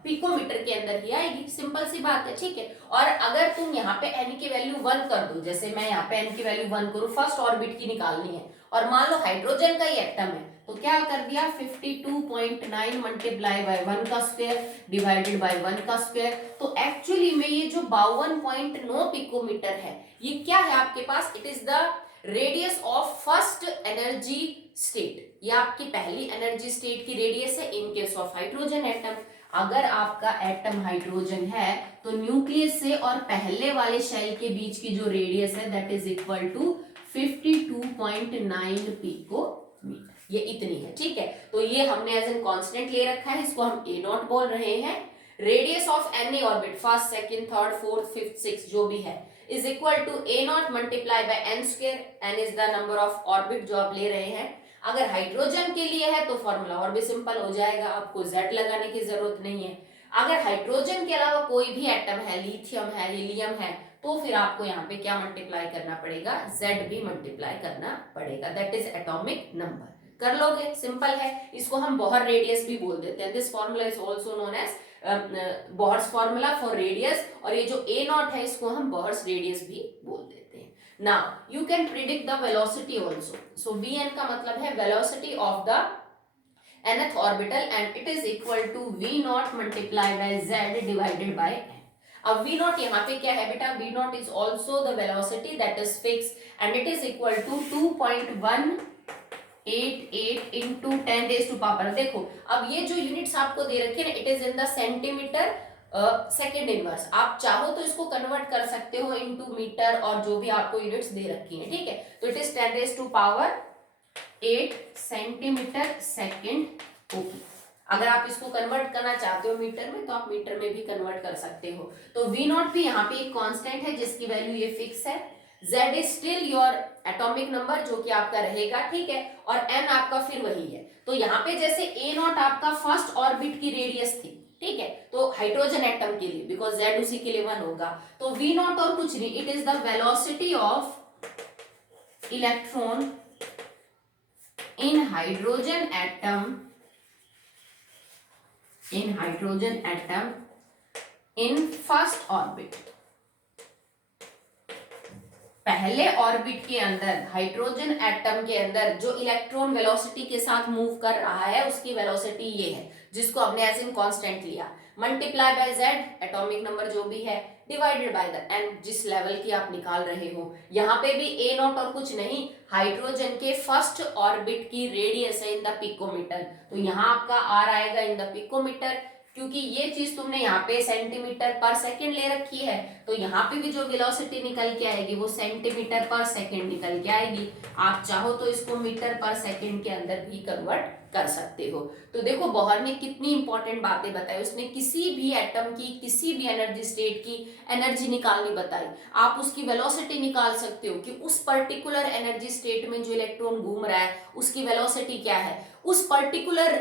पिकोमीटर के अंदर ही आएगी, सिंपल सी बात है, ठीक है। और अगर तुम यहाँ पे n की वैल्यू 1 कर दो, जैसे मैं यहाँ पे n की वैल्यू 1 करूँ, फर्स्ट ऑर्बिट की निकालनी है, और मान लो हाइड्रोजन का ही एटम है, तो क्या कर दिया 52.9 मल्टीप्लाई बाय 1 का स्क्वायर डिवाइडेड बाय 1 का स्क्वायर। तो एक्चुअली में ये जो 52.9 पिकोमीटर है ये क्या है आपके पास, it is the radius of first energy state. ये आपकी पहली एनर्जी स्टेट की रेडियस है in case of hydrogen atom. अगर आपका एटम हाइड्रोजन है तो न्यूक्लियस से और पहले वाले शेल के बीच की जो रेडियस है that is equal to 52.9 picometre, ये इतनी है, ठीक है। तो ये हमने एज एन कांस्टेंट ले रखा है, इसको हम ए नॉट बोल रहे हैं। Radius of any orbit, first, second, third, fourth, fifth, six जो भी है, is equal to a naught multiply by n square. N is the number of orbit जो आप ले रहे हैं। अगर हाइड्रोजन के लिए है तो फॉर्मूला और भी सिंपल हो जाएगा, आपको Z लगाने की जरूरत नहीं है। अगर हाइड्रोजन के अलावा कोई भी एटम है, लिथियम है, हीलियम है, तो फिर आपको यहाँ पे क्या मल्टीप्लाई करना पड़ेगा, Z भी मल्टीप्लाई करना पड़ेगा, दैट इज एटॉमिक नंबर। कर लोगे, सिंपल है। इसको हम बोहर रेडियस भी बोल देते हैं। This formula is also known as Bohr's formula for radius, और ये जो ए नॉट है इसको हम बोहर्स रेडियस भी बोल देते हैं। Now you can predict the velocity also. So Vn का मतलब है velocity of the nth orbital and it is equal to V naught multiplied by Z divided by n. अब V naught यहाँ पे क्या है बेटा, V naught is also the velocity that is fixed and it is equal to 2.1 88 into 10⁻⁻। देखो अब ये जो यूनिट्स आपको दे रखे हैं it is in the centimetre second inverse. आप चाहो तो इसको कन्वर्ट कर सकते हो इनटू मीटर और जो भी आपको यूनिट्स दे रखी हैं, ठीक है। तो it is 10⁻8 centimetre second. Okay, अगर आप इसको कन्वर्ट करना चाहते हो मीटर में तो आप मीटर में भी कन्वर्ट कर सकते हो। तो V नॉट भी यहाँ पे एक कांस्टेंट है जिसकी वैल्यू ये फिक्स है। Z is still your atomic number जो कि आपका रहेगा, ठीक है, और M आपका फिर वही है। तो यहाँ पे जैसे A नॉट आपका फर्स्ट ऑर्बिट की रेडियस थी, ठीक है, तो हाइड्रोजन एटम के लिए बिकॉज Z उसी के लिए 1 होगा, तो V नॉट और कुछ नहीं, it is the velocity of electron in hydrogen atom in first orbit. पहले ऑर्बिट के अंदर हाइड्रोजन एटम के अंदर जो इलेक्ट्रॉन वेलोसिटी के साथ मूव कर रहा है उसकी वेलोसिटी ये है, जिसको हमने एज इन कांस्टेंट लिया, multiply by Z atomic number जो भी है, डिवाइडेड बाय द n जिस लेवल की आप निकाल रहे हो। यहाँ पे भी A नॉट और कुछ नहीं, हाइड्रोजन के फर्स्ट ऑर्बिट की रेडियस है इन द पिकोमीटर। तो यहाँ आपका R आएगा इन द पिकोमीटर, क्योंकि ये चीज तुमने यहाँ पे सेंटीमीटर पर सेकंड ले रखी है, तो यहाँ पे भी जो वेलोसिटी निकल के आएगी वो सेंटीमीटर पर सेकंड निकल के आएगी। आप चाहो तो इसको मीटर पर सेकंड के अंदर भी कन्वर्ट कर सकते हो। तो देखो बोहर ने कितनी इंपॉर्टेंट बातें बताई, उसने किसी भी एटम की किसी भी एनर्जी स्टेट की एनर्जी निकालनी बताई। आप उसकी वेलोसिटी निकाल सकते हो कि उस पर्टिकुलर एनर्जी स्टेट में जो इलेक्ट्रॉन घूम रहा है उसकी वेलोसिटी क्या है, उस पर्टिकुलर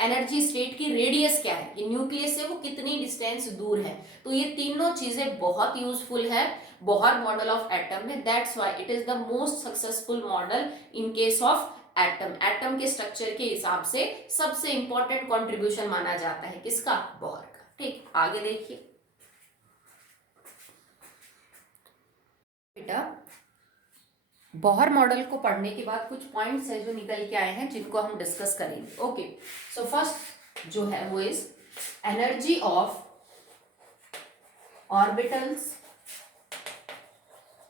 एनर्जी स्टेट की रेडियस क्या है, कि न्यूक्लियस से वो कितनी डिस्टेंस दूर है। तो ये तीनों चीजें बहुत यूजफुल है बोहर मॉडल ऑफ एटम में। That's why it is the most successful model in case of atom. Atom के स्ट्रक्चर के हिसाब से सबसे इंपॉर्टेंट कंट्रीब्यूशन माना जाता है किसका, बोहर का। ठीक, आगे देखिए बेटा, बोहर मॉडल को पढ़ने के बाद कुछ पॉइंट्स है जो निकल के आए हैं जिनको हम डिस्कस करेंगे। ओके, सो फर्स्ट जो है वो is energy of orbitals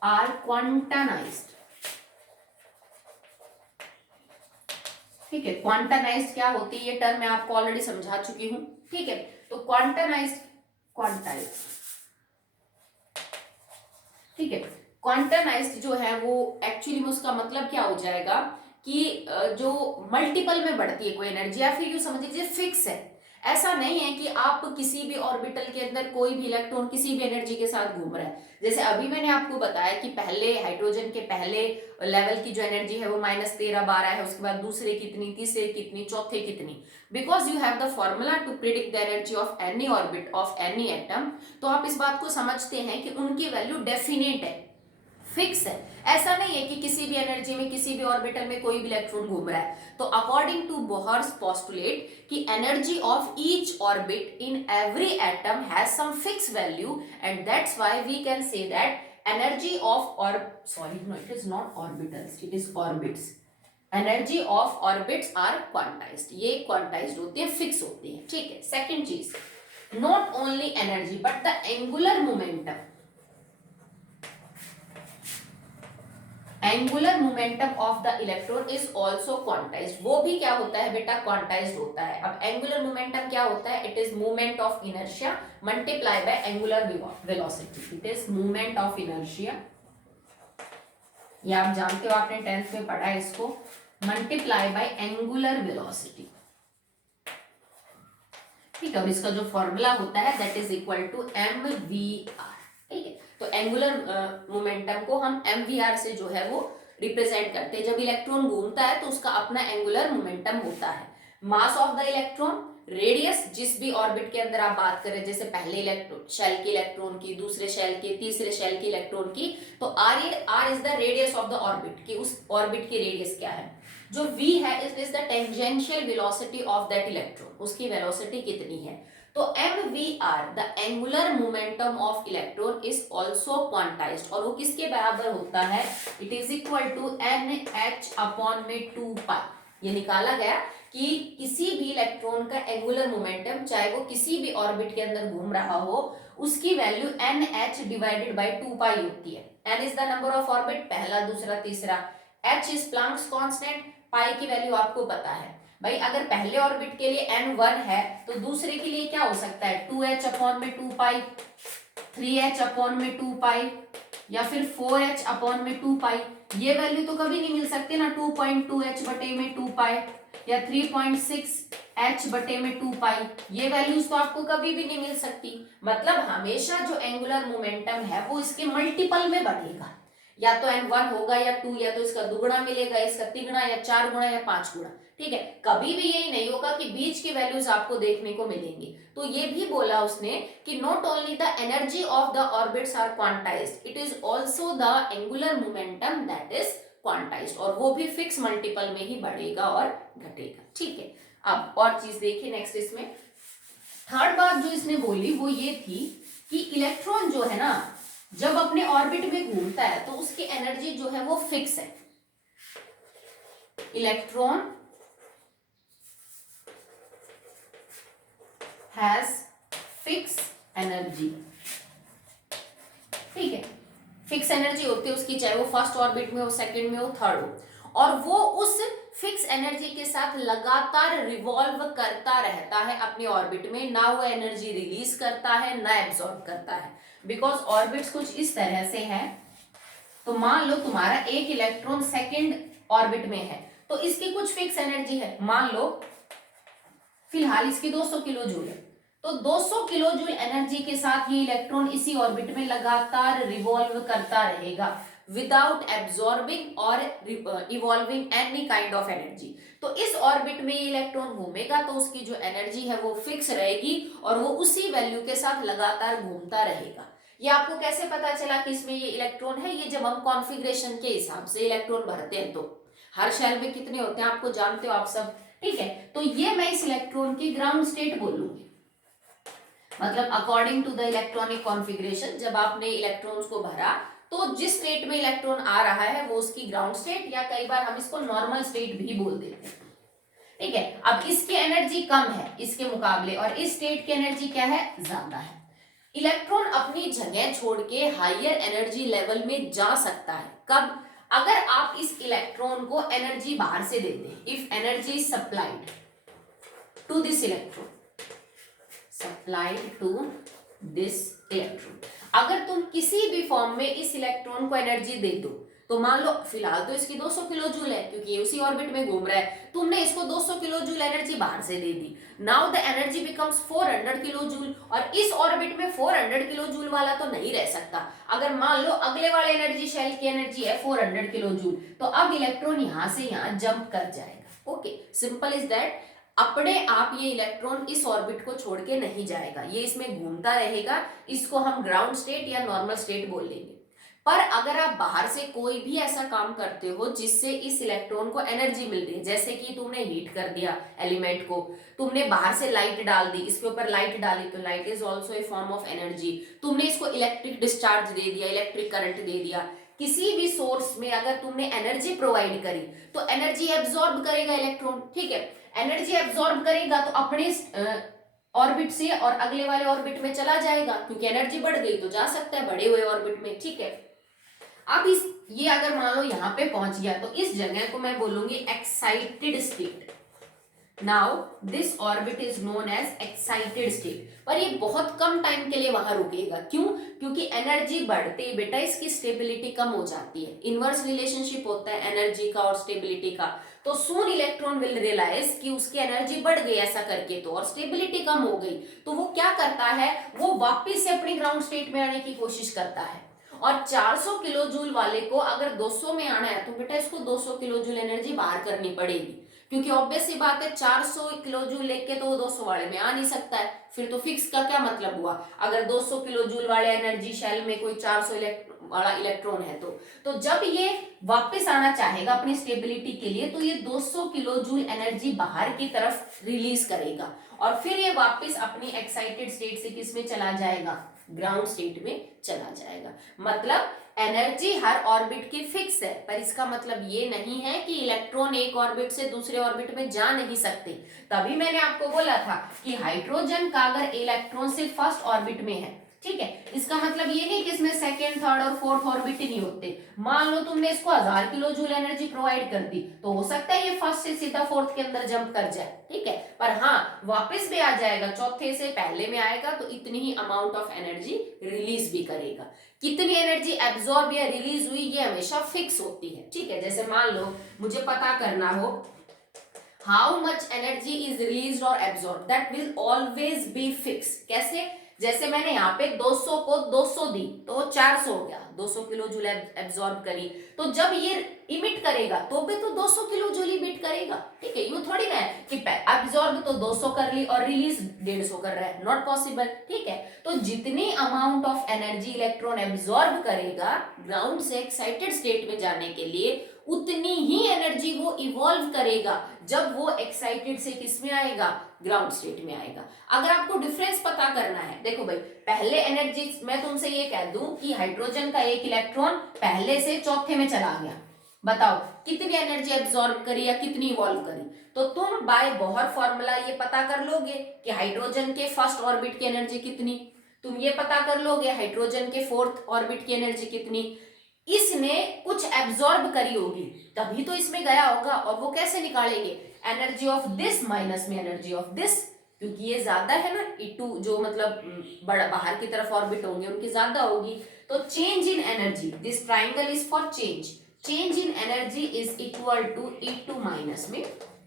are quantized. ठीक है, क्वांटानाइज्ड क्या होती है ये टर्म मैं आपको ऑलरेडी समझा चुकी हूं, ठीक है। तो क्वांटाइज्ड, ठीक है, क्वांटानाइज्ड जो है वो एक्चुअली में उसका मतलब क्या हो जाएगा कि जो मल्टीपल में बढ़ती है कोई एनर्जी, या फिर यूं समझ लीजिए फिक्स है। ऐसा नहीं है कि आप किसी भी ऑर्बिटल के अंदर कोई भी इलेक्ट्रॉन किसी भी एनर्जी के साथ घूम रहा है। जैसे अभी मैंने आपको बताया कि पहले हाइड्रोजन के पहले लेवल की जो एनर्जी है वो -13-12 है, उसके बाद दूसरे कितनी, तीसरे कितनी, चौथे कितनी, because you have the formula to predict the energy of any orbit of any atom. तो आप इस बात को समझते हैं कि उनकी वैल्यू डेफिनेट है, फिक्स है। ऐसा नहीं है कि किसी भी एनर्जी में किसी भी ऑर्बिटल में कोई भी इलेक्ट्रॉन घूम रहा है। तो अकॉर्डिंग टू बोहर्स पोस्टुलेट कि energy of each orbit in every atom has some fix value, and that's why we can say that energy of it is not orbitals, it is orbits. Energy of orbits are quantized, ये quantized होती है, fix होती है, ठीक है। Second चीज, not only energy but the angular momentum, angular momentum of the electron is also quantized. वो भी क्या होता है बेटा, क्वांटाइज्ड होता है। अब एंगुलर मोमेंटम क्या होता है, it is movement of inertia multiply by angular velocity. It is movement of inertia, ये आप जानते हो, आपने 10th में पढ़ा है इसको, मल्टीप्लाई बाय एंगुलर वेलोसिटी, ठीक है। और इसका जो फॉर्मूला होता है that is equal to mvr, ठीक है। तो एंगुलर मोमेंटम को हम mvr से जो है वो रिप्रेजेंट करते हैं। जब इलेक्ट्रॉन घूमता है तो उसका अपना एंगुलर मोमेंटम होता है। Mass of the electron, radius, जिस भी ऑर्बिट के अंदर आप बात करें, जैसे पहले इलेक्ट्रॉन शेल के इलेक्ट्रॉन की, दूसरे शेल के, तीसरे शेल के इलेक्ट्रॉन की, तो r is the radius of the orbit, की उस ऑर्बिट की रेडियस क्या है। जो v है it is the tangential velocity of that electron, उसकी वेलोसिटी कितनी है। तो mvr the angular momentum of electron is also quantized, और वो किसके बराबर होता है, it is equal to nh upon में 2π। ये निकाला गया कि किसी भी इलेक्ट्रॉन का एंगुलर मोमेंटम, चाहे वो किसी भी ऑर्बिट के अंदर घूम रहा हो, उसकी वैल्यू nh डिवाइडेड बाय 2π होती है। n is the number of orbit, पहला, दूसरा, तीसरा। h इज प्लैंक्स कांस्टेंट, पाई की वैल्यू आपको पता है भाई, अगर पहले ऑर्बिट के लिए n1 है तो दूसरे के लिए क्या हो सकता है 2h अपॉन में 2 पाई, 3h अपॉन में 2 पाई, या फिर 4h अपॉन में 2 पाई। ये वैल्यू तो कभी नहीं मिल सकती ना, 2.2h बटे में 2 पाई या 3.6h बटे में 2 पाई, ये वैल्यूज तो आपको कभी भी नहीं मिल सकती। मतलब हमेशा जो एंगुलर मोमेंटम है वो इसके मल्टीपल में बढ़ेगा, या तो n1 होगा या 2, या तो इसका दुगुना मिलेगा, इसका तिगुना या 4 गुना या 5 गुना, ठीक है। कभी भी यही नहीं होगा कि बीच की वैल्यूज आपको देखने को मिलेंगी। तो ये भी बोला उसने कि not only the energy of the orbits are quantized, it is also the angular momentum that is quantized, और वो भी फिक्स मल्टीपल में ही बढ़ेगा और घटेगा, ठीक है। अब और चीज देखिए नेक्स्ट, इसमें थर्ड बात जो इसने बोली वो ये थी कि इलेक्ट्रॉन जो है ना जब अपने ऑर्बिट में घूमता है तो उसकी एनर्जी जो है वो फिक्स है। इलेक्ट्रॉन हैज फिक्स एनर्जी, ठीक है, फिक्स एनर्जी होती है उसकी, चाहे वो फर्स्ट ऑर्बिट में हो, सेकंड में हो, थर्ड हो, और वो उस फिक्स एनर्जी के साथ लगातार रिवॉल्व करता रहता है अपने ऑर्बिट में, ना वो एनर्जी रिलीज करता है ना एब्सॉर्ब करता है, बिकॉज ऑर्बिट्स कुछ इस तरह से है। तो मान लो तुम्हारा एक इलेक्ट्रॉन सेकंड ऑर्बिट में है तो इसकी कुछ फिक्स एनर्जी है, मान लो फिलहाल इसकी 200 किलो जूल है, तो 200 किलो जूल एनर्जी के साथ ये इलेक्ट्रॉन इसी ऑर्बिट में लगातार रिवॉल्व करता रहेगा विदाउट एब्जॉर्बिंग और evolving any kind of energy. तो इस ऑर्बिट में ये इलेक्ट्रॉन घूमेगा तो उसकी जो एनर्जी है वो फिक्स रहेगी और वो उसी वैल्यू के साथ लगातार घूमता रहेगा। ये आपको कैसे पता चला कि इसमें ये इलेक्ट्रॉन है? ये जब हम कॉन्फ़िगरेशन के हिसाब से इलेक्ट्रॉन भरते हैं तो हर शेल में कितने होते हैं आपको जानते हो आप सब, ठीक है। तो ये मैं इस इलेक्ट्रॉन की ग्राउंड स्टेट बोलूंगी, मतलब according to the electronic configuration जब आपने इलेक्ट्रॉन्स को भरा तो जिस स्टेट में इलेक्ट्रॉन आ रहा है वो उसकी ग्राउंड स्टेट, या कई बार हम इसको नॉर्मल स्टेट भी बोल देते हैं, ठीक है। अब इसकी एनर्जी कम है इसके मुकाबले और इस स्टेट की एनर्जी क्या है, ज्यादा है। इलेक्ट्रॉन अपनी जगह छोड़ के हायर एनर्जी लेवल में जा सकता है कब? अगर आप इस इलेक्ट्रॉन को एनर्जी बाहर से देते हैं, if energy is supplied to this electron, supplied to this electron, अगर तुम किसी भी फॉर्म में इस इलेक्ट्रॉन को एनर्जी दे दो, तो मान लो फिलहाल तो इसकी 200 किलो जूल है क्योंकि ये उसी ऑर्बिट में घूम रहा है, तुमने इसको 200 किलो जूल एनर्जी बाहर से दे दी, now the energy becomes 400 kilo joule, और इस ऑर्बिट में 400 किलो जूल वाला तो नहीं रह सकता। अगर मान लो अगले वाले एनर्जी शेल की एनर्जी है 400 किलो जूल, तो अब इलेक्ट्रॉन यहां से यहां जंप कर जाएगा। Okay, simple is that. अपने आप ये इलेक्ट्रॉन इस ऑर्बिट को छोड़ के नहीं जाएगा, ये इसमें घूमता रहेगा, इसको हम ग्राउंड स्टेट या नॉर्मल स्टेट बोल लेंगे। पर अगर आप बाहर से कोई भी ऐसा काम करते हो जिससे इस इलेक्ट्रॉन को एनर्जी मिल रही है, जैसे कि तुमने हीट कर दिया एलिमेंट को, तुमने बाहर से लाइट डाल दी, इसके ऊपर लाइट डाली, तो light is also a form of energy, तुमने इसको इलेक्ट्रिक डिस्चार्ज दे दिया, इलेक्ट्रिक करंट दे दिया, किसी भी सोर्स में अगर तुमने एनर्जी प्रोवाइड करी तो एनर्जी एब्जॉर्ब करेगा इलेक्ट्रॉन, ठीक है। एनर्जी एब्जॉर्ब करेगा तो अपने ऑर्बिट से और अगले वाले ऑर्बिट में चला जाएगा, क्योंकि एनर्जी बढ़ गई तो जा सकता है बड़े हुए ऑर्बिट में, ठीक है। अब ये अगर मान लो यहां पे पहुंच गया तो इस जगह को मैं बोलूंगी excited state. Now this orbit is known as excited state, पर ये बहुत कम टाइम के लिए वहां रुकेगा। क्यों? क्योंकि एनर्जी बढ़ते बेटा इसकी स्टेबिलिटी कम हो जाती है, इनवर्स रिलेशनशिप होता है एनर्जी का और स्टेबिलिटी का। तो सून इलेक्ट्रॉन विल रियलाइज कि उसकी एनर्जी बढ़ गई ऐसा करके तो, और स्टेबिलिटी कम हो गई, तो वो क्या करता है, वो वापिस से अपनी ग्राउंड स्टेट में आने की कोशिश करता है। और 400 किलो जूल वाले को अगर 200 में आना है तो बेटा इसको 200 किलो जूल एनर्जी बाहर करनी पड़ेगी, क्योंकि ऑब्वियस सी बात है 400 किलो जूल लेके तो वो 200 वाले में आ नहीं सकता है, फिर तो फिक्स का क्या मतलब हुआ? अगर 200 किलो जूल वाले एनर्जी शेल में कोई 400 वाला इलेक्ट्रॉन है तो जब ये वापस आना चाहेगा अपनी स्टेबिलिटी के लिए तो ये 200 किलो जूल एनर्जी बाहर की तरफ रिलीज करेगा, और फिर ये वापस अपनी एक्साइटेड स्टेट से किस में चला जाएगा, ग्राउंड स्टेट में चला जाएगा। मतलब एनर्जी हर ऑर्बिट की फिक्स है, पर इसका मतलब ये नहीं है कि इलेक्ट्रॉन एक ऑर्बिट से दूसरे ऑर्बिट में जा नहीं सकते। तभी मैंने आपको बोला था कि हाइड्रोजन का अगर इलेक्ट्रॉन सिर्फ फर्स्ट ऑर्बिट में है ठीक है, इसका मतलब ये नहीं कि इसमें सेकेंड, थर्ड और फोर्थ ऑर्बिट ही नहीं होते। मान लो तुमने इसको 1000 किलो जूल एनर्जी प्रोवाइड कर दी, तो हो सकता है ये फर्स्ट से सीधा फोर्थ के अंदर जंप कर जाए, ठीक है, पर हाँ वापस भी आ जाएगा, चौथे से पहले में आएगा तो इतनी ही अमाउंट ऑफ एनर्जी रिलीज भी करेगा। कितनी एनर्जी एब्जॉर्ब या रिलीज हुई ये हमेशा फिक्स होती है, ठीक है। जैसे मान लो मुझे पता करना हो how much energy is released और absorb, that will always be fix. कैसे? जैसे मैंने यहाँ पे 200 को 200 दी तो वो 400 हो गया, 200 किलो जूल एब्जॉर्ब करी, तो जब ये इमिट करेगा तो भी तो 200 किलो जूल इमिट करेगा, ठीक है। यूं थोड़ी ना है कि एब्जॉर्ब तो 200 कर ली और रिलीज 150 कर रहा है, नॉट पॉसिबल, ठीक है। तो जितनी amount of energy electron absorb करेगा ग्राउंड से एक्साइटेड स्टेट में जाने के लिए, उतनी ही एनर्जी वो इवॉल्व करेगा जब वो एक्साइटेड से किस में आएगा, ग्राउंड स्टेट में आएगा। अगर आपको डिफरेंस पता करना है, देखो भाई पहले एनर्जी, मैं तुमसे ये कह दूं कि हाइड्रोजन का एक इलेक्ट्रॉन पहले से चौथे में चला गया, बताओ कितनी एनर्जी एब्जॉर्ब करी या कितनी इवॉल्व करी, तो तुम बाय बोहर फॉर्मूला ये पता कर लोगे कि हाइड्रोजन के फर्स्ट ऑर्बिट की एनर्जी कितनी, तुम ये पता कर लोगे हाइड्रोजन के फोर्थ ऑर्बिट की एनर्जी कितनी, इसने कुछ एब्जॉर्ब करी होगी तभी तो इसमें गया होगा, और वो कैसे निकालेंगे, एनर्जी ऑफ दिस माइनस में एनर्जी ऑफ दिस, क्योंकि ये ज्यादा है ना, E2 जो मतलब बड़ा बाहर की तरफ ऑर्बिट होंगे उनकी ज्यादा होगी, तो change in energy, this triangle is for change in energy is equal to E2 minus में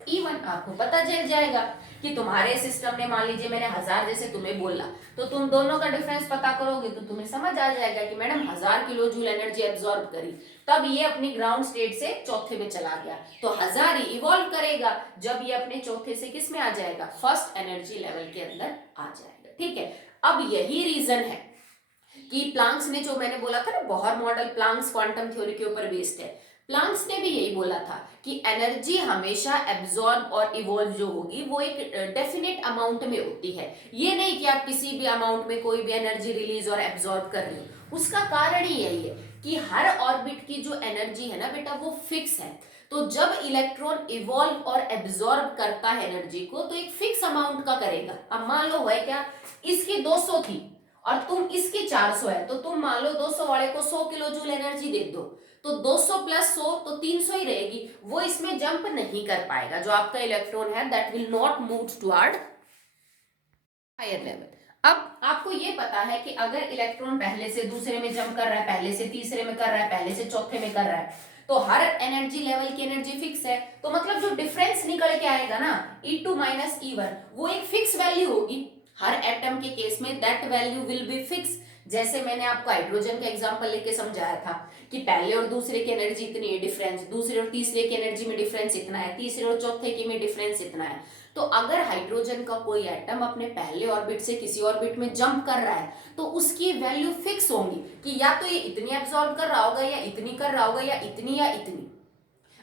E1। आपको पता चल जाएगा कि तुम्हारे सिस्टम ने, मान लीजिए मैंने 1000 जैसे तुम्हें बोला, तो तुम दोनों का डिफरेंस पता करोगे तो तुम्हें समझ आ जाएगा कि madam 1000 kilo joule energy absorb करी, तब ये अपनी ग्राउंड स्टेट से चौथे में चला गया, तो 1000 ही इवॉल्व करेगा जब ये अपने चौथे से किस में आ जाएगा, फर्स्ट एनर्जी लेवल के अंदर आ जाएगा, ठीक है। अब यही रीजन है कि प्लांक्स ने, जो मैंने बोला था ना Bohr model Planck's quantum theory के ऊपर बेस्ड है, प्लांक्स ने भी यही बोला था कि एनर्जी हमेशा एब्जॉर्ब और इवॉल्व जो होगी वो एक डेफिनेट अमाउंट में होती है, ये नहीं कि आप किसी भी अमाउंट में कोई भी एनर्जी रिलीज और एब्जॉर्ब कर रही हो। उसका कारण ही यही है कि हर ऑर्बिट की जो एनर्जी है ना बेटा वो फिक्स है, तो जब इलेक्ट्रॉन इवॉल्व और एब्जॉर्ब करता है एनर्जी को तो एक फिक्स अमाउंट का करेगा। अब मान लो है क्या, इसकी 200 थी और तुम इसकी 400 है, तो तुम मान लो 200 वाले को 100 किलो जूल एनर्जी दे दो, तो 200 प्लस 100 तो 300 ही रहेगी, वो इसमें जंप नहीं कर पाएगा, जो आपका इलेक्ट्रॉन है that will not move toward higher level. अब आपको ये पता है कि अगर इलेक्ट्रॉन पहले से दूसरे में जंप कर रहा है, पहले से तीसरे में कर रहा है, पहले से चौथे में कर रहा है, तो हर एनर्जी लेवल की एनर्जी फिक्स है, तो मतलब जो डिफरेंस निकल के आएगा ना E2 माइनस E1 वो एक फिक्स वैल्यू होगी हर एटम के केस में, that value will be fix. जैसे मैंने आपको हाइड्रोजन का एग्जांपल लेके समझाया था कि पहले और दूसरे की एनर्जी इतनी है डिफरेंस, दूसरे और तीसरे की एनर्जी में डिफरेंस इतना है, तीसरे और चौथे की में डिफरेंस इतना है, तो अगर हाइड्रोजन का कोई एटम अपने पहले ऑर्बिट से किसी ऑर्बिट में जंप कर रहा है तो उसकी वैल्यू फिक्स होंगी कि या तो ये इतनी एब्जॉर्ब कर रहा होगा या इतनी कर रहा होगा या इतनी,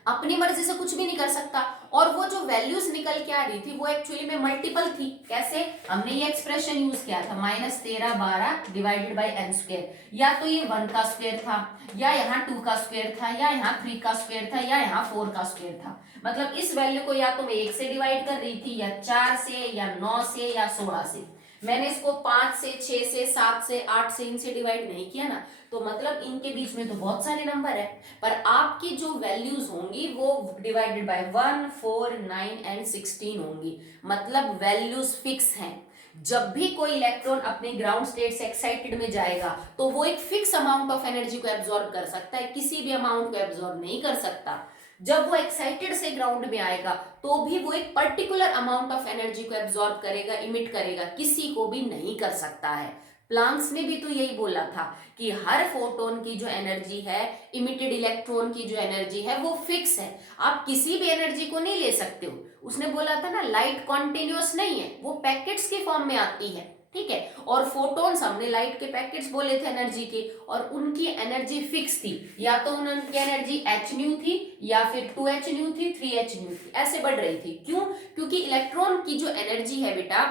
अपनी मर्जी से कुछ भी नहीं कर सकता। और वो जो वैल्यूज निकल के आ रही थी वो एक्चुअली में मल्टीपल थी। कैसे? हमने ये एक्सप्रेशन यूज किया था -13/12 डिवाइडेड बाई n स्क्वायर, या तो ये 1 का स्क्वायर था, या यहाँ 2 का स्क्वायर था, या यहाँ 3 का स्क्वायर था, या यहाँ 4 का स्क्वायर था। मतलब इस वैल्यू को या तो मैं 1 से डिवाइड कर रही थी, या 4 से, या 9 से, या 16 से। मैंने इसको 5 से, 6 से, 7 से, 8 से, इनसे डिवाइड नहीं किया ना, तो मतलब इनके बीच में तो बहुत सारे नंबर है, पर आपकी जो वैल्यूज होंगी वो डिवाइडेड बाय 1, 4, 9 एंड 16 होंगी, मतलब वैल्यूज फिक्स हैं। जब भी कोई इलेक्ट्रॉन अपने ग्राउंड स्टेट से एक्साइटेड में जाएगा तो वो एक फिक्स अमाउंट ऑफ एनर्जी को एब्जॉर्ब कर सकता है, किसी भी अमाउंट को एब्जॉर्ब नहीं कर सकता। जब वो एक्साइटेड से ग्राउंड में आएगा तो भी वो एक पर्टिकुलर अमाउंट ऑफ एनर्जी को एब्जॉर्ब करेगा, इमिट करेगा, किसी को भी नहीं कर सकता है। प्लांक्स ने भी तो यही बोला था कि हर फोटोन की जो एनर्जी है, इमिटेड इलेक्ट्रॉन की जो एनर्जी है वो फिक्स है, आप किसी भी एनर्जी को नहीं ले सकते हो। उसने बोला था ना लाइट कॉन्टिन्यूअस नहीं है, वो पैकेट्स के फॉर्म में आती है, ठीक है। और फोटोन्स, हमने लाइट के पैकेट्स बोले थे एनर्जी के, और उनकी एनर्जी फिक्स थी, या तो उनकी एनर्जी hν थी, या फिर 2hν थी, 3hν थी, ऐसे बढ़ रही थी। क्यों? क्योंकि इलेक्ट्रॉन की जो एनर्जी है बेटा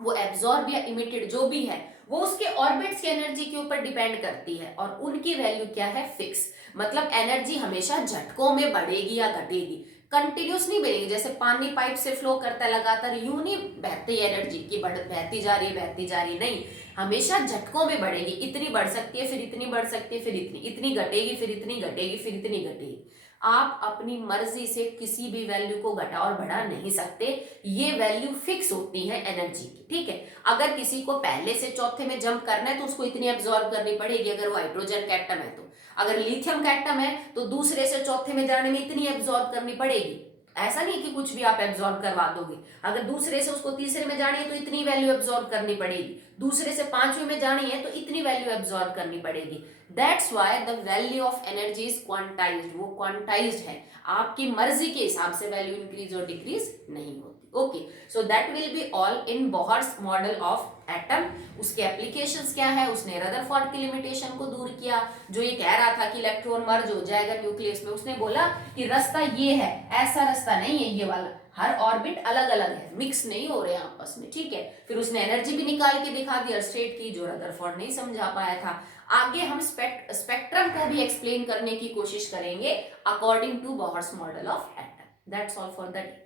वो एब्जॉर्ब या इमिटेड जो भी है वो उसके ऑर्बिट्स की एनर्जी के ऊपर डिपेंड करती है, और उनकी वैल्यू क्या है? फिक्स। मतलब एनर्जी हमेशा झटकों में बढ़ेगी या घटेगी, कंटिन्यूस नहीं बनेगी, जैसे पानी पाइप से फ्लो करता है लगातार, यूं नहीं बहती एनर्जी की बहती जा रही बहती जा रही, नहीं, हमेशा झटकों में बढ़ेगी, इतनी बढ़ सकती है फिर इतनी बढ़ सकती है फिर इतनी, इतनी घटेगी फिर इतनी घटेगी फिर इतनी घटेगी। आप अपनी मर्जी से किसी भी वैल्यू को घटा और बढ़ा नहीं सकते, ये वैल्यू फिक्स होती है एनर्जी की, ठीक है। अगर किसी को पहले से चौथे में जंप करना है तो उसको इतनी एब्जॉर्ब करनी पड़ेगी, अगर वो हाइड्रोजन का एटम है तो। अगर लिथियम का एटम है तो दूसरे से चौथे में जाने में इतनी एब्जॉर्ब करनी पड़ेगी। ऐसा नहीं कि कुछ भी आप एब्जॉर्ब करवा दोगे, अगर दूसरे से उसको तीसरे में जानी है तो इतनी वैल्यू एब्जॉर्ब करनी पड़ेगी, दूसरे से पांचवें में जानी है तो इतनी वैल्यू एब्जॉर्ब करनी पड़ेगी। That's why the value of energy is quantized, वो क्वांटाइज्ड है, आपकी मर्जी के हिसाब से वैल्यू इंक्रीज और डिक्रीज नहीं होती। Okay, so that will be all in Bohr's model of atom. उसके एप्लीकेशंस क्या है, उसने रदरफोर्ड की लिमिटेशन को दूर किया, जो ये कह रहा था कि इलेक्ट्रॉन मर्ज हो जाएगा न्यूक्लियस में, उसने बोला कि रास्ता ये है, ऐसा रास्ता नहीं है ये वाला, हर ऑर्बिट अलग अलग है, मिक्स नहीं हो रहे हैं आपस में, ठीक है। फिर उसने एनर्जी भी निकाल के दिखा दी स्टेट की, जो रदरफोर्ड नहीं समझा पाया था। आगे हम स्पेक्ट्रम को भी एक्सप्लेन करने की कोशिश करेंगे according to Bohr's model of atom. That's all for that.